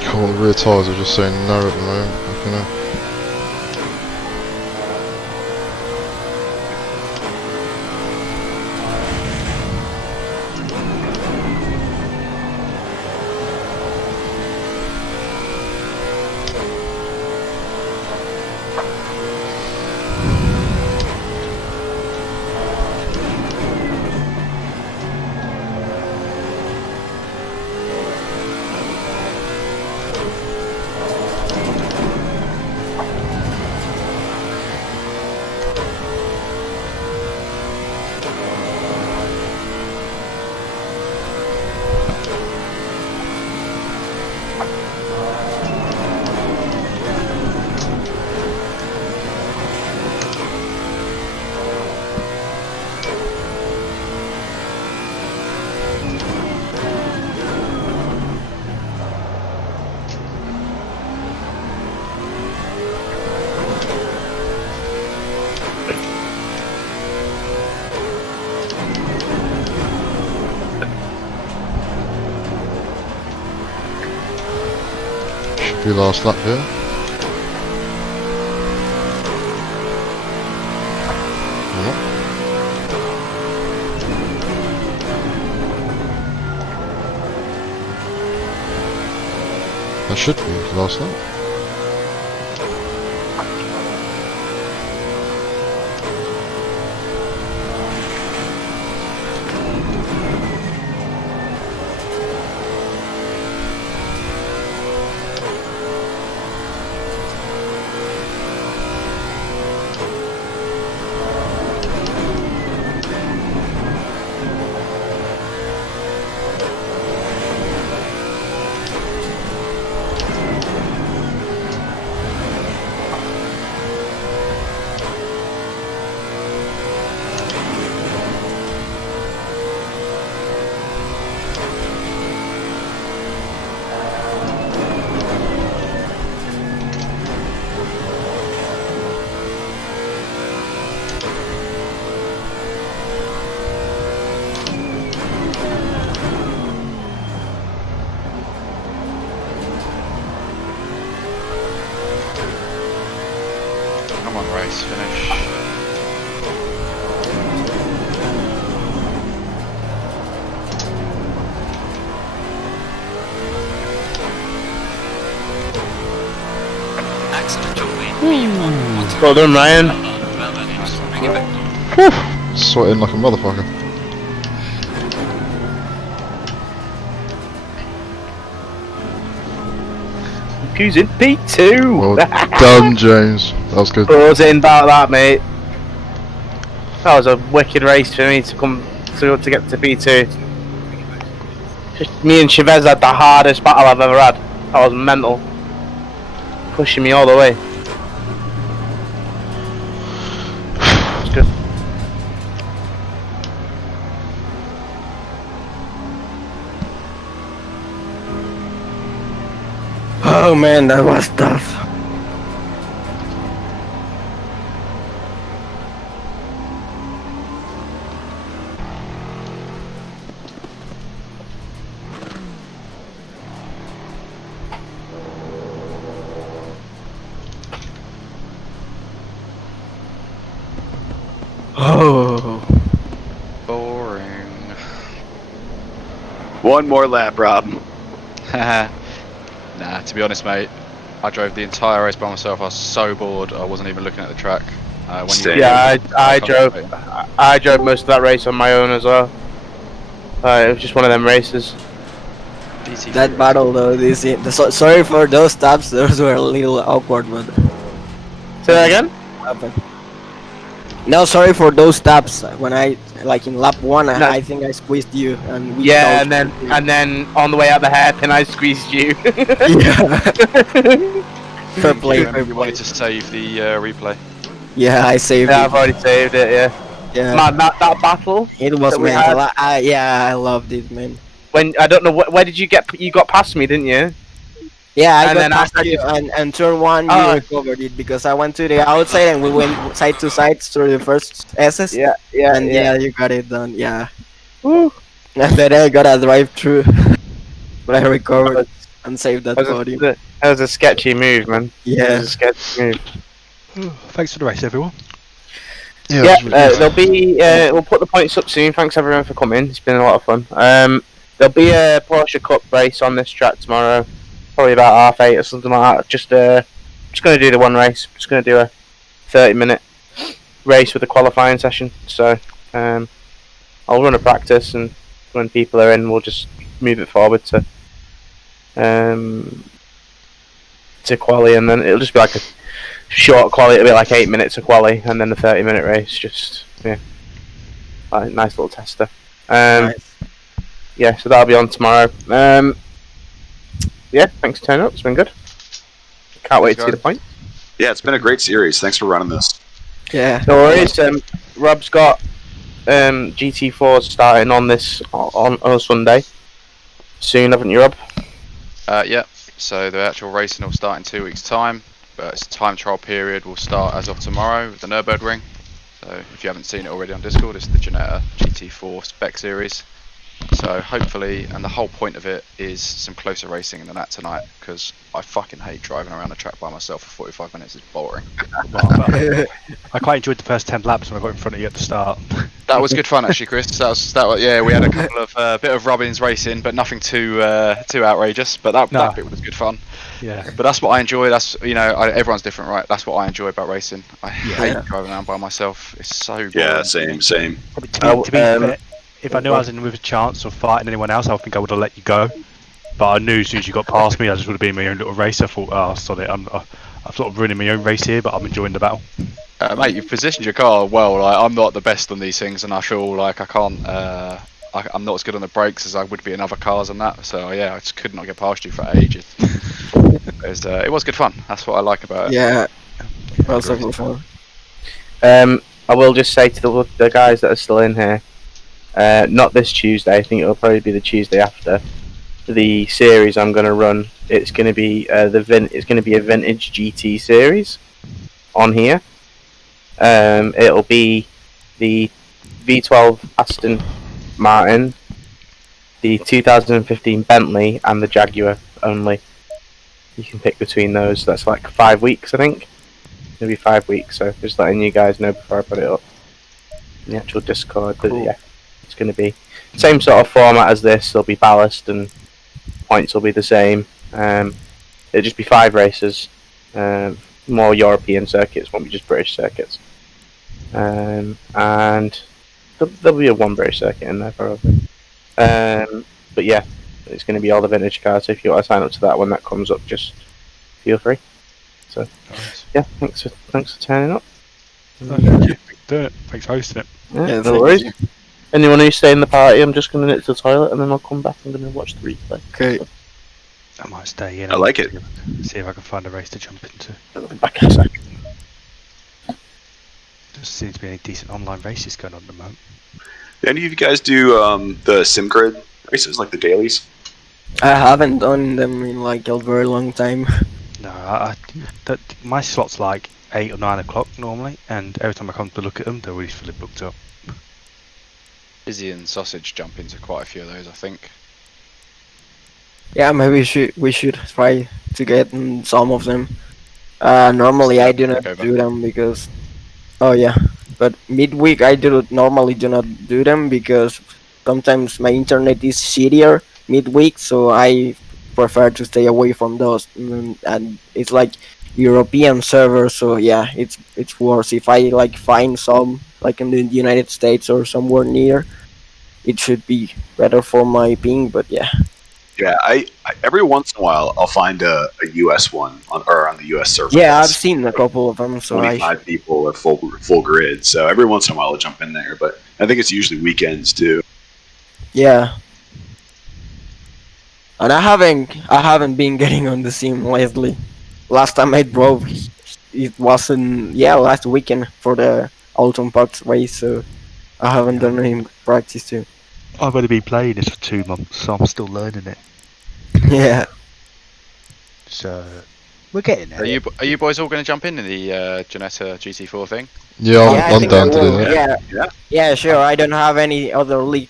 Cool, the rear tyres are just saying no at the moment. Fucking hell. Should be last lap here. That should be last lap. Come on, race, finish. Excellent job, mate. Well done, Ryan. Well done, just bring it back. Sweating like a motherfucker. Who's in P2? Well done, James. That was good. Buzzing about that, mate. That was a wicked race for me to get to P2. Just me and Chavez had the hardest battle I've ever had. That was mental. Pushing me all the way. It's good. Oh man, that was tough. Oh. Boring. One more lap, Rob. Nah, to be honest, mate, I drove the entire race by myself. I was so bored, I wasn't even looking at the track. I drove most of that race on my own as well. It was just one of them races. That battle though, sorry for those stops, those were a little awkward, but... Say that again? No, sorry for those stops. When I, like in lap 1, I think I squeezed you and we and then on the way out the hairpin I squeezed you. Yeah. Fair play, fair You play. wanted to save the replay. Yeah, I saved Yeah, it. I've already saved it. Yeah. Yeah, Man, that battle. it was that we mental. had- I loved it, man. When I don't know where did you get? You got past me, didn't you? Yeah, I And got then past I you, just and turn one you oh recovered it because I went to the outside and we went side to side through the first S's, yeah and yeah. you got it done. Yeah, Woo. and then I got a drive through, but I recovered That and saved that podium. was a sketchy move, man. That Yeah, was a sketchy move. Thanks for the race, everyone. Yeah, Yeah, it was really good. there'll be. We'll put the points up soon. Thanks everyone for coming. It's been a lot of fun. There'll be a Porsche Cup race on this track tomorrow, probably about 8:30 or something like that. Just gonna do the one race. Just gonna do a 30-minute race with a qualifying session. So, I'll run a practice, and when people are in, we'll just move it forward to quali, and then it'll just be like a short quali. It'll be like 8 minutes of quali, and then the 30-minute race. Just like, nice little tester. nice. Yeah, so that'll be on tomorrow. Yeah, thanks for turning up. It's been good. Can't wait to see the point. Yeah, it's been a great series. Thanks for running this. Yeah, No worries. Rob's got GT4 starting on this on Sunday soon, haven't you, Rob? Yeah. So the actual racing will start in 2 weeks' time, but its time trial period will start as of tomorrow with the Nürburgring. So if you haven't seen it already on Discord, it's the Janetta GT4 spec series. So hopefully, and the whole point of it is some closer racing than that tonight, because I fucking hate driving around the track by myself for 45 minutes. It's boring. I quite enjoyed the first 10 laps when I got in front of you at the start. That was good fun actually, Chris. That was yeah. We had a couple of bit of rubbings racing, but nothing too outrageous. But that bit was good fun. Yeah. But that's what I enjoy. That's everyone's different, right? That's what I enjoy about racing. I hate driving around by myself. It's so boring. Yeah, same. To be fair, if I knew I was in with a chance of fighting anyone else, I think I would have let you go. But I knew as soon as you got past me, I just would have been my own little race. I thought, oh, sorry, I'm sort of ruining my own race here, but I'm enjoying the battle. Mate, you've positioned your car well. Like, I'm not the best on these things, and I feel like I can't. I'm not as good on the brakes as I would be in other cars and that. So yeah, I just could not get past you for ages. It was good fun. That's what I like about it. yeah, well, so fun. I will just say to the guys that are still in here, not this Tuesday. I think it'll probably be the Tuesday after. The series I'm going to run. It's going to be it's going to be a vintage GT series on here. It'll be the V12 Aston Martin, the 2015 Bentley, and the Jaguar only. You can pick between those. That's like 5 weeks, I think. Maybe 5 weeks. So just letting you guys know before I put it up in the actual Discord. But yeah, it's going to be same sort of format as this. There'll be ballast and points will be the same. It'll just be 5 races. More European circuits, won't be just British circuits. And there'll be a 1 British circuit in there probably. But yeah, it's going to be all the vintage cars. So if you want to sign up to that when that comes up, just feel free. So yeah, thanks for turning up. Thank you. Doing it. Thanks for hosting it. Yeah, no worries. Anyone who's staying in the party, I'm just going to nip to the toilet and then I'll come back and I'm going to watch the replay. Okay. I might stay in. I like it. See if I can find a race to jump into. I'll be back in a sec. Doesn't seem to be any decent online races going on at the moment. Do any of you guys do the sim grid races, like the dailies? I haven't done them in like a very long time. No, my slot's like 8 or 9 o'clock normally, and every time I come to look at them, they're always fully booked up. Izzy and Sausage jump into quite a few of those, I think. Yeah, maybe we should try to get in some of them. Normally I do not do them because, but midweek I normally do not do them because sometimes my internet is shittier midweek, so I prefer to stay away from those. And it's like European servers, so yeah, it's worse. If I like find some like in the United States or somewhere near, it should be better for my ping. But yeah. Yeah, I every once in a while I'll find a US one on the US server. Yeah, I've seen a couple of them. So 25 people at full grid. So every once in a while I'll jump in there, but I think it's usually weekends too. Yeah. And I haven't been getting on the sim lately. Last time I drove it wasn't last weekend for the Alton Park race, so I haven't done any practice too. I've only been playing this for 2 months, so I'm still learning it. Yeah. So we're getting there. Are you boys all going to jump in the Janetta GT4 thing? Yeah, I I'm think down I to do will. that. Yeah, sure. I don't have any other league.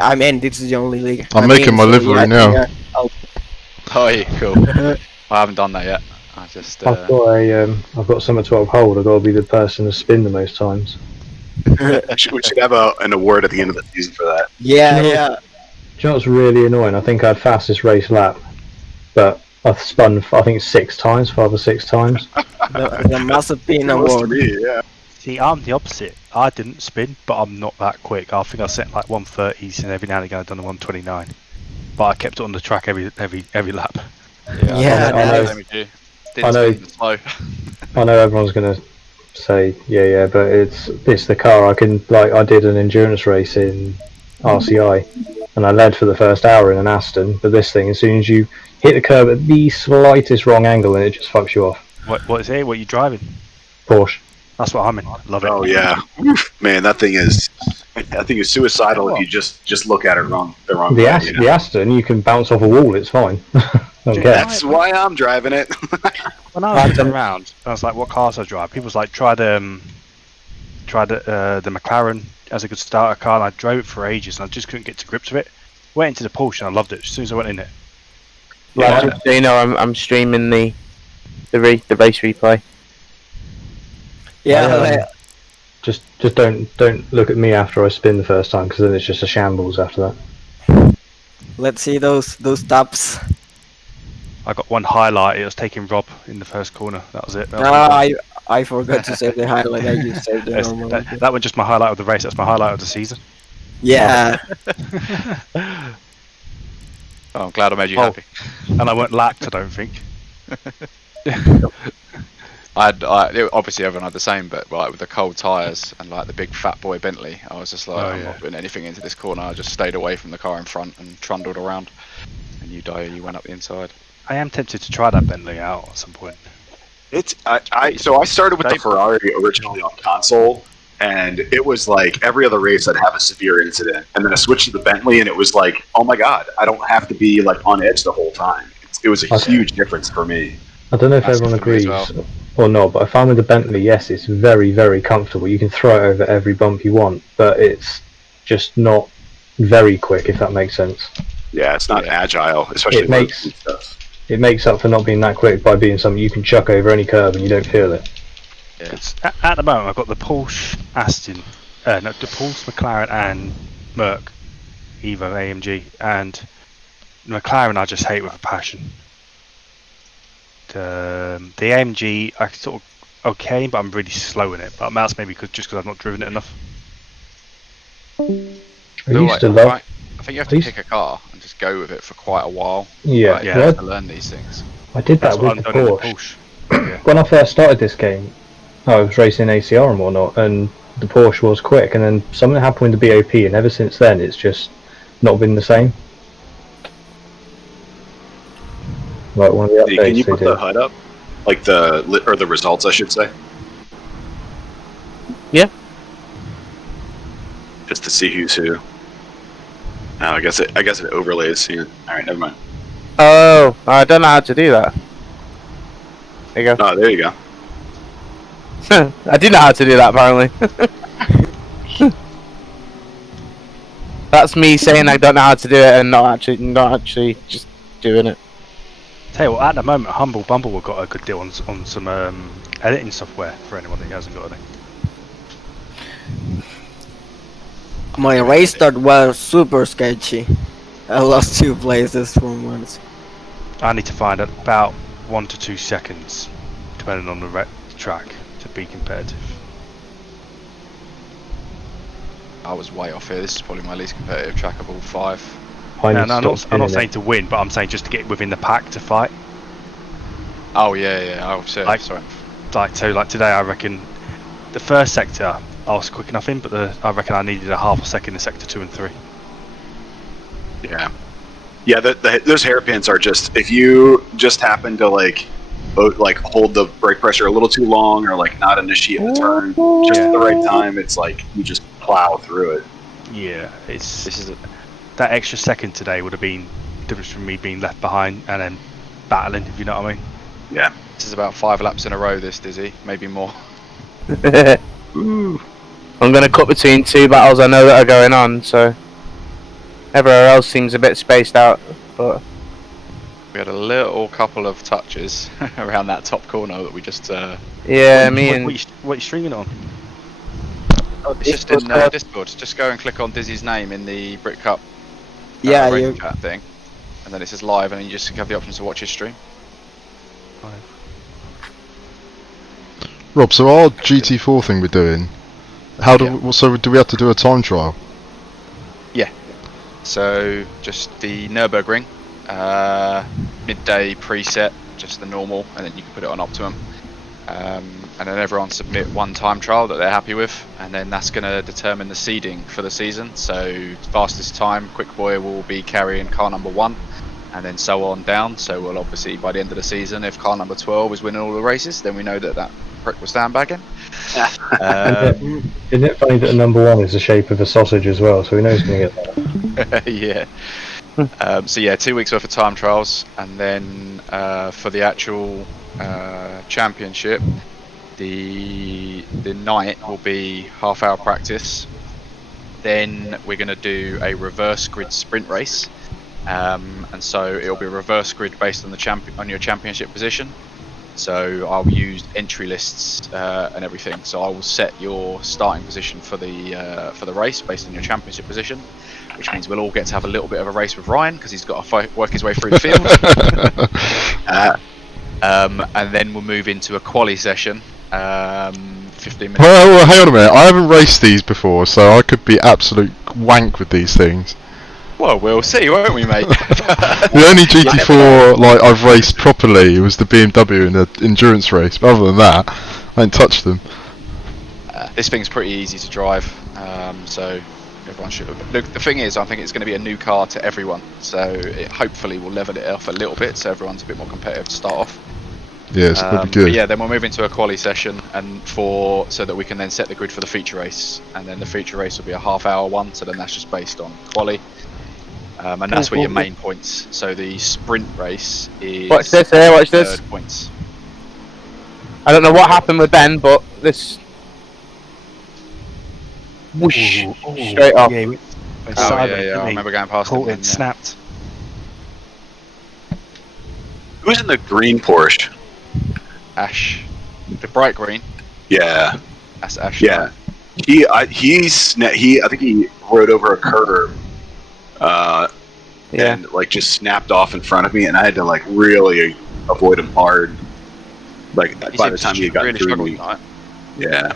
I mean, this is the only league. I'm making my livery now. Oh, yeah, cool. I haven't done that yet. I just. I've got something to uphold. I've got to be the person to spin the most times. We should have an award at the end of the season for that. Yeah, Do you know what's really annoying? I think I had fastest race lap, but I've spun, I think, 5 or 6 times. The Mazepin award. Yeah. See, I'm the opposite. I didn't spin, but I'm not that quick. I think I set like 130s, and every now and again I've done a 129. But I kept it on the track every lap. Yeah, I know everyone's gonna say but it's the car. I did an endurance race in RCI, and I led for the first hour in an Aston. But this thing, as soon as you hit the curb at the slightest wrong angle, and it just fucks you off. What is it? What are you driving? Porsche. That's what I'm in. Love it. Oh yeah, man, that thing is suicidal if you just look at it wrong. The wrong way, you know? The Aston, you can bounce off a wall. It's fine. Don't care. That's why I'm driving it. When I was looking around, I was like, "What cars I drive?" People was like, "Try the McLaren as a good starter car." And I drove it for ages, and I just couldn't get to grips with it. Went into the Porsche, and I loved it as soon as I went in it. Yeah, so you know, I'm streaming the race replay. Yeah. Just don't look at me after I spin the first time, because then it's just a shambles after that. Let's see those taps. I got one highlight. It was taking Rob in the first corner. That was it. I forgot to save the highlight. I just saved the normal. That was just my highlight of the race. That's my highlight of the season. Yeah. Oh, I'm glad I made you happy. And I weren't lapped, I don't think. Obviously everyone had the same, but like with the cold tyres and like the big fat boy Bentley, I was just like, I'm not putting anything into this corner. I just stayed away from the car in front and trundled around. And you went up the inside. I am tempted to try that Bentley out at some point. So I started with the Ferrari originally on console, and it was like every other race I'd have a severe incident, and then I switched to the Bentley, and it was like, oh my god, I don't have to be like on edge the whole time. It was a huge difference for me. I don't know if everyone agrees or not, but I found with the Bentley, yes, it's very, very comfortable. You can throw it over every bump you want, but it's just not very quick, if that makes sense. Yeah, it's not agile, especially with stuff. It makes up for not being that quick by being something you can chuck over any curb and you don't feel it. Yeah. At the moment, I've got the Porsche Aston, the Porsche McLaren and Merc, Evo AMG, and the McLaren I just hate with a passion. The AMG I sort of okay, but I'm really slow in it. But that's maybe just because I've not driven it enough. I think you have to pick a car and just go with it for quite a while. Yeah, you have to learn these things. I did that with the Porsche. When I first started this game, I was racing ACR and whatnot, and the Porsche was quick, and then something happened with the BOP, and ever since then it's just not been the same. Like one of the updates. Can you put the HUD up? Like the results, I should say. Yeah. Just to see who's who. Oh, I guess it overlays. Yeah. All right, never mind. Oh, I don't know how to do that. There you go. Oh, there you go. I didn't know how to do that, apparently. That's me saying I don't know how to do it and not actually just doing it. Tell you what, at the moment, Humble Bumble have got a good deal on some editing software for anyone that hasn't got any. My race start was super sketchy. I lost 2 places from once. I need to find about 1 to 2 seconds, depending on the track, to be competitive. I was way off here. This is probably my least competitive track of all 5. I'm not saying to win, but I'm saying just to get within the pack to fight. Oh yeah. Oh, sorry. Like today, I reckon the first sector I was quick enough in, but I reckon I needed a half a second in sector 2 and 3. Yeah. Those hairpins are just, if you just happen to like like hold the brake pressure a little too long, or like not initiate the turn just at the right time. It's like you just plow through it. Yeah, that extra second today would have been the difference from me being left behind and then battling, if you know what I mean. Yeah. This is about 5 laps in a row, this, Dizzy. Maybe more. Ooh. I'm going to cut between 2 battles I know that are going on, so everywhere else seems a bit spaced out. But we had a little couple of touches around that top corner that we just... yeah, what are you stringing on? It's just in Discord. Just go and click on Dizzy's name in the Brit Cup race chat thing, and then it says live, and then you just have the option to watch his stream. Rob, so our GT4 thing we're doing, so do we have to do a time trial? Yeah. So just the Nürburgring, midday preset, just the normal, and then you can put it on optimum. And then everyone submit one time trial that they're happy with, and then that's going to determine the seeding for the season. So fastest time, Quick Boy will be carrying car number 1, and then so on down. So we'll obviously, by the end of the season, if car number 12 is winning all the races, then we know that prick was sandbagging. Isn't it funny that number 1 is the shape of a sausage as well, so we know he's going to get that. Yeah. So yeah, 2 weeks worth of time trials, and then for the actual championship, the night will be half-hour practice. Then we're going to do a reverse grid sprint race, and so it'll be a reverse grid based on on your championship position. So I'll use entry lists and everything. So I will set your starting position for the race based on your championship position, which means we'll all get to have a little bit of a race with Ryan because he's got to work his way through the field. And then we'll move into a quali session. 15 minutes. Well, hang on a minute. I haven't raced these before, so I could be absolute wank with these things. Well, we'll see, won't we, mate? The only GT4 like I've raced properly was the BMW in the endurance race. But other than that, I ain't touched them. This thing's pretty easy to drive, so everyone should. Look, the thing is, I think it's going to be a new car to everyone, so it hopefully will level it off a little bit, so everyone's a bit more competitive to start off. Yes, that'd be good. But yeah, then we'll move into a quali session, and so that we can then set the grid for the feature race, and then the feature race will be a half-hour one, so then that's just based on quali. And that's where your main points. So the sprint race is watch this here, watch this. Points. I don't know what happened with Ben, but this whoosh straight off. Yeah, I remember going past him. It snapped. Who's in the green Porsche? Ash, the bright green. Yeah, that's Ash. Yeah, I think he rode over a curb. And like just snapped off in front of me, and I had to like really avoid him hard. Like by the time he got through me, yeah.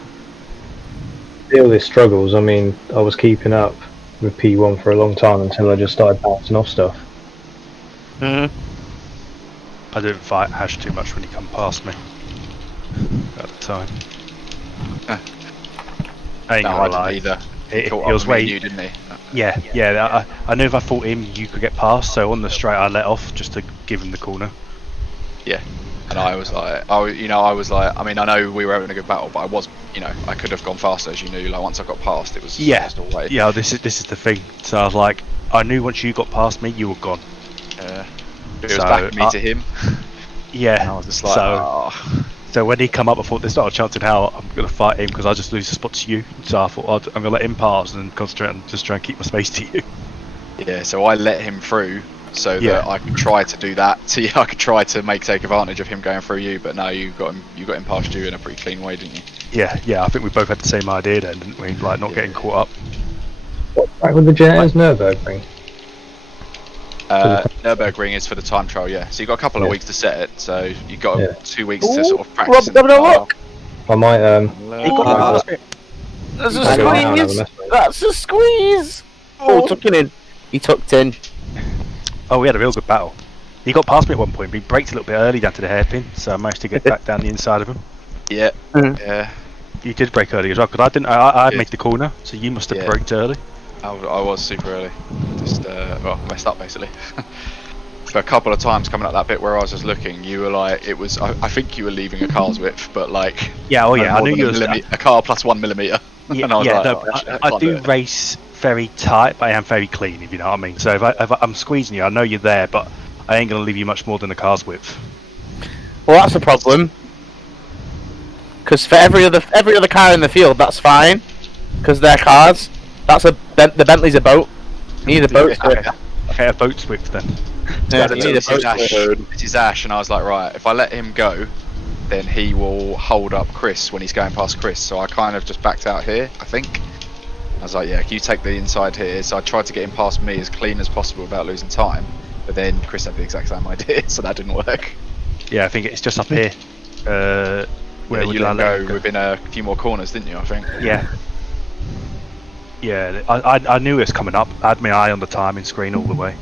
All these struggles. I mean, I was keeping up with P1 for a long time until I just started bouncing off stuff. I didn't fight Ash too much when he come past me at the time. I ain't gonna lie. Either. He was way. You, didn't he? Yeah. I knew if I fought him, you could get past. So on the straight, I let off just to give him the corner. Yeah, and I was like, I mean, I know we were having a good battle, but I could have gone faster, as you knew. Like once I got past, it was just away. Yeah. This is the thing. So I was like, I knew once you got past me, you were gone. It was backing me to him. Yeah. And I was just like, So when he come up, I thought there's not a chance in hell I'm going to fight him because I just lose the spot to you. So I thought I'm going to let him pass and concentrate on just try and keep my space to you. Yeah, so I let him through so that I could try to do that. So I could try to take advantage of him going through you, but no, you got him past you in a pretty clean way, didn't you? Yeah. I think we both had the same idea then, didn't we? Like not getting caught up. Back with the JS Nürburgring. Nürburgring is for the time trial, yeah. So you got a couple of weeks to set it. So you got 2 weeks to sort of Rob, practice. look. I might That's a squeeze. That's a squeeze. Oh, tucking in. He tucked in. Oh, we had a real good battle. He got past me at one point, but he braked a little bit early down to the hairpin, so I managed to get back down the inside of him. Yeah. Yeah. You did brake early as well, because I didn't. I made the corner, so you must have braked early. I was super early. Just messed up basically. for a couple of times coming up that bit where I was just looking, you were like, it was. I think you were leaving a car's width, but like. Yeah. Oh yeah. I knew you was a car plus 1 millimeter. Yeah. And I was like, No, oh, I do race very tight, but I am very clean. If you know what I mean. So if I'm squeezing you, I know you're there, but I ain't gonna leave you much more than the car's width. Well, that's a problem. Because for every other car in the field, that's fine. Because they're cars. The Bentley's a boat. You need a boat width. Okay, a boat's width then. Yeah, you need a boat width. It is Ash, and I was like, right, if I let him go, then he will hold up Chris when he's going past Chris. So I kind of just backed out here, I think. I was like, yeah, you take the inside here. So I tried to get him past me as clean as possible without losing time. But then Chris had the exact same idea, so that didn't work. Yeah, I think it's just up here. Where you let go within a few more corners, didn't you? I think. Yeah. Yeah, I knew it was coming up. I had my eye on the timing screen all the way.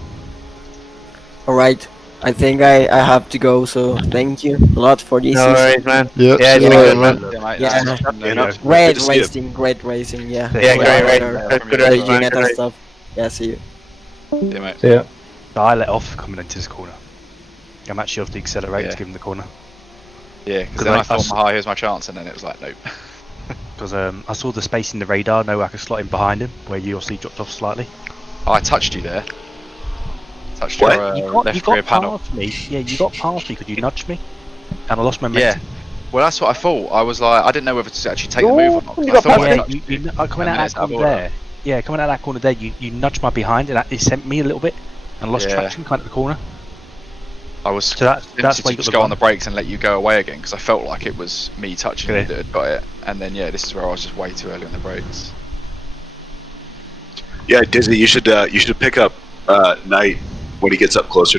Alright, I think I have to go, so thank you a lot for this. No worries, man. Yeah, yeah, see you later, man. Yeah, great racing, yeah. Yeah, great racing. And stuff. Yeah, see you. Yeah, mate. Yeah. I let off coming into this corner. I'm actually off the accelerator to give him the corner. Yeah, because then I thought, here's my chance, and then it was like, nope. Because I saw the space in the radar, know I could slot in behind him, where you also dropped off slightly. Oh, I touched you there. Touched what? your left rear panel. Past me. Yeah, you got past me. Could you nudge me? And I lost my momentum. Yeah. Well, that's what I thought. I was like, I didn't know whether to actually take the move or not. I thought coming out that corner there. Yeah, coming out that corner there, you nudged my behind, and it sent me a little bit, and lost traction kind of the corner. I was that's why you just go on the brakes and let you go away again, because I felt like it was me touching you that had got it, and then yeah, this is where I was just way too early on the brakes. Yeah, Dizzy, you should pick up Knight when he gets up closer to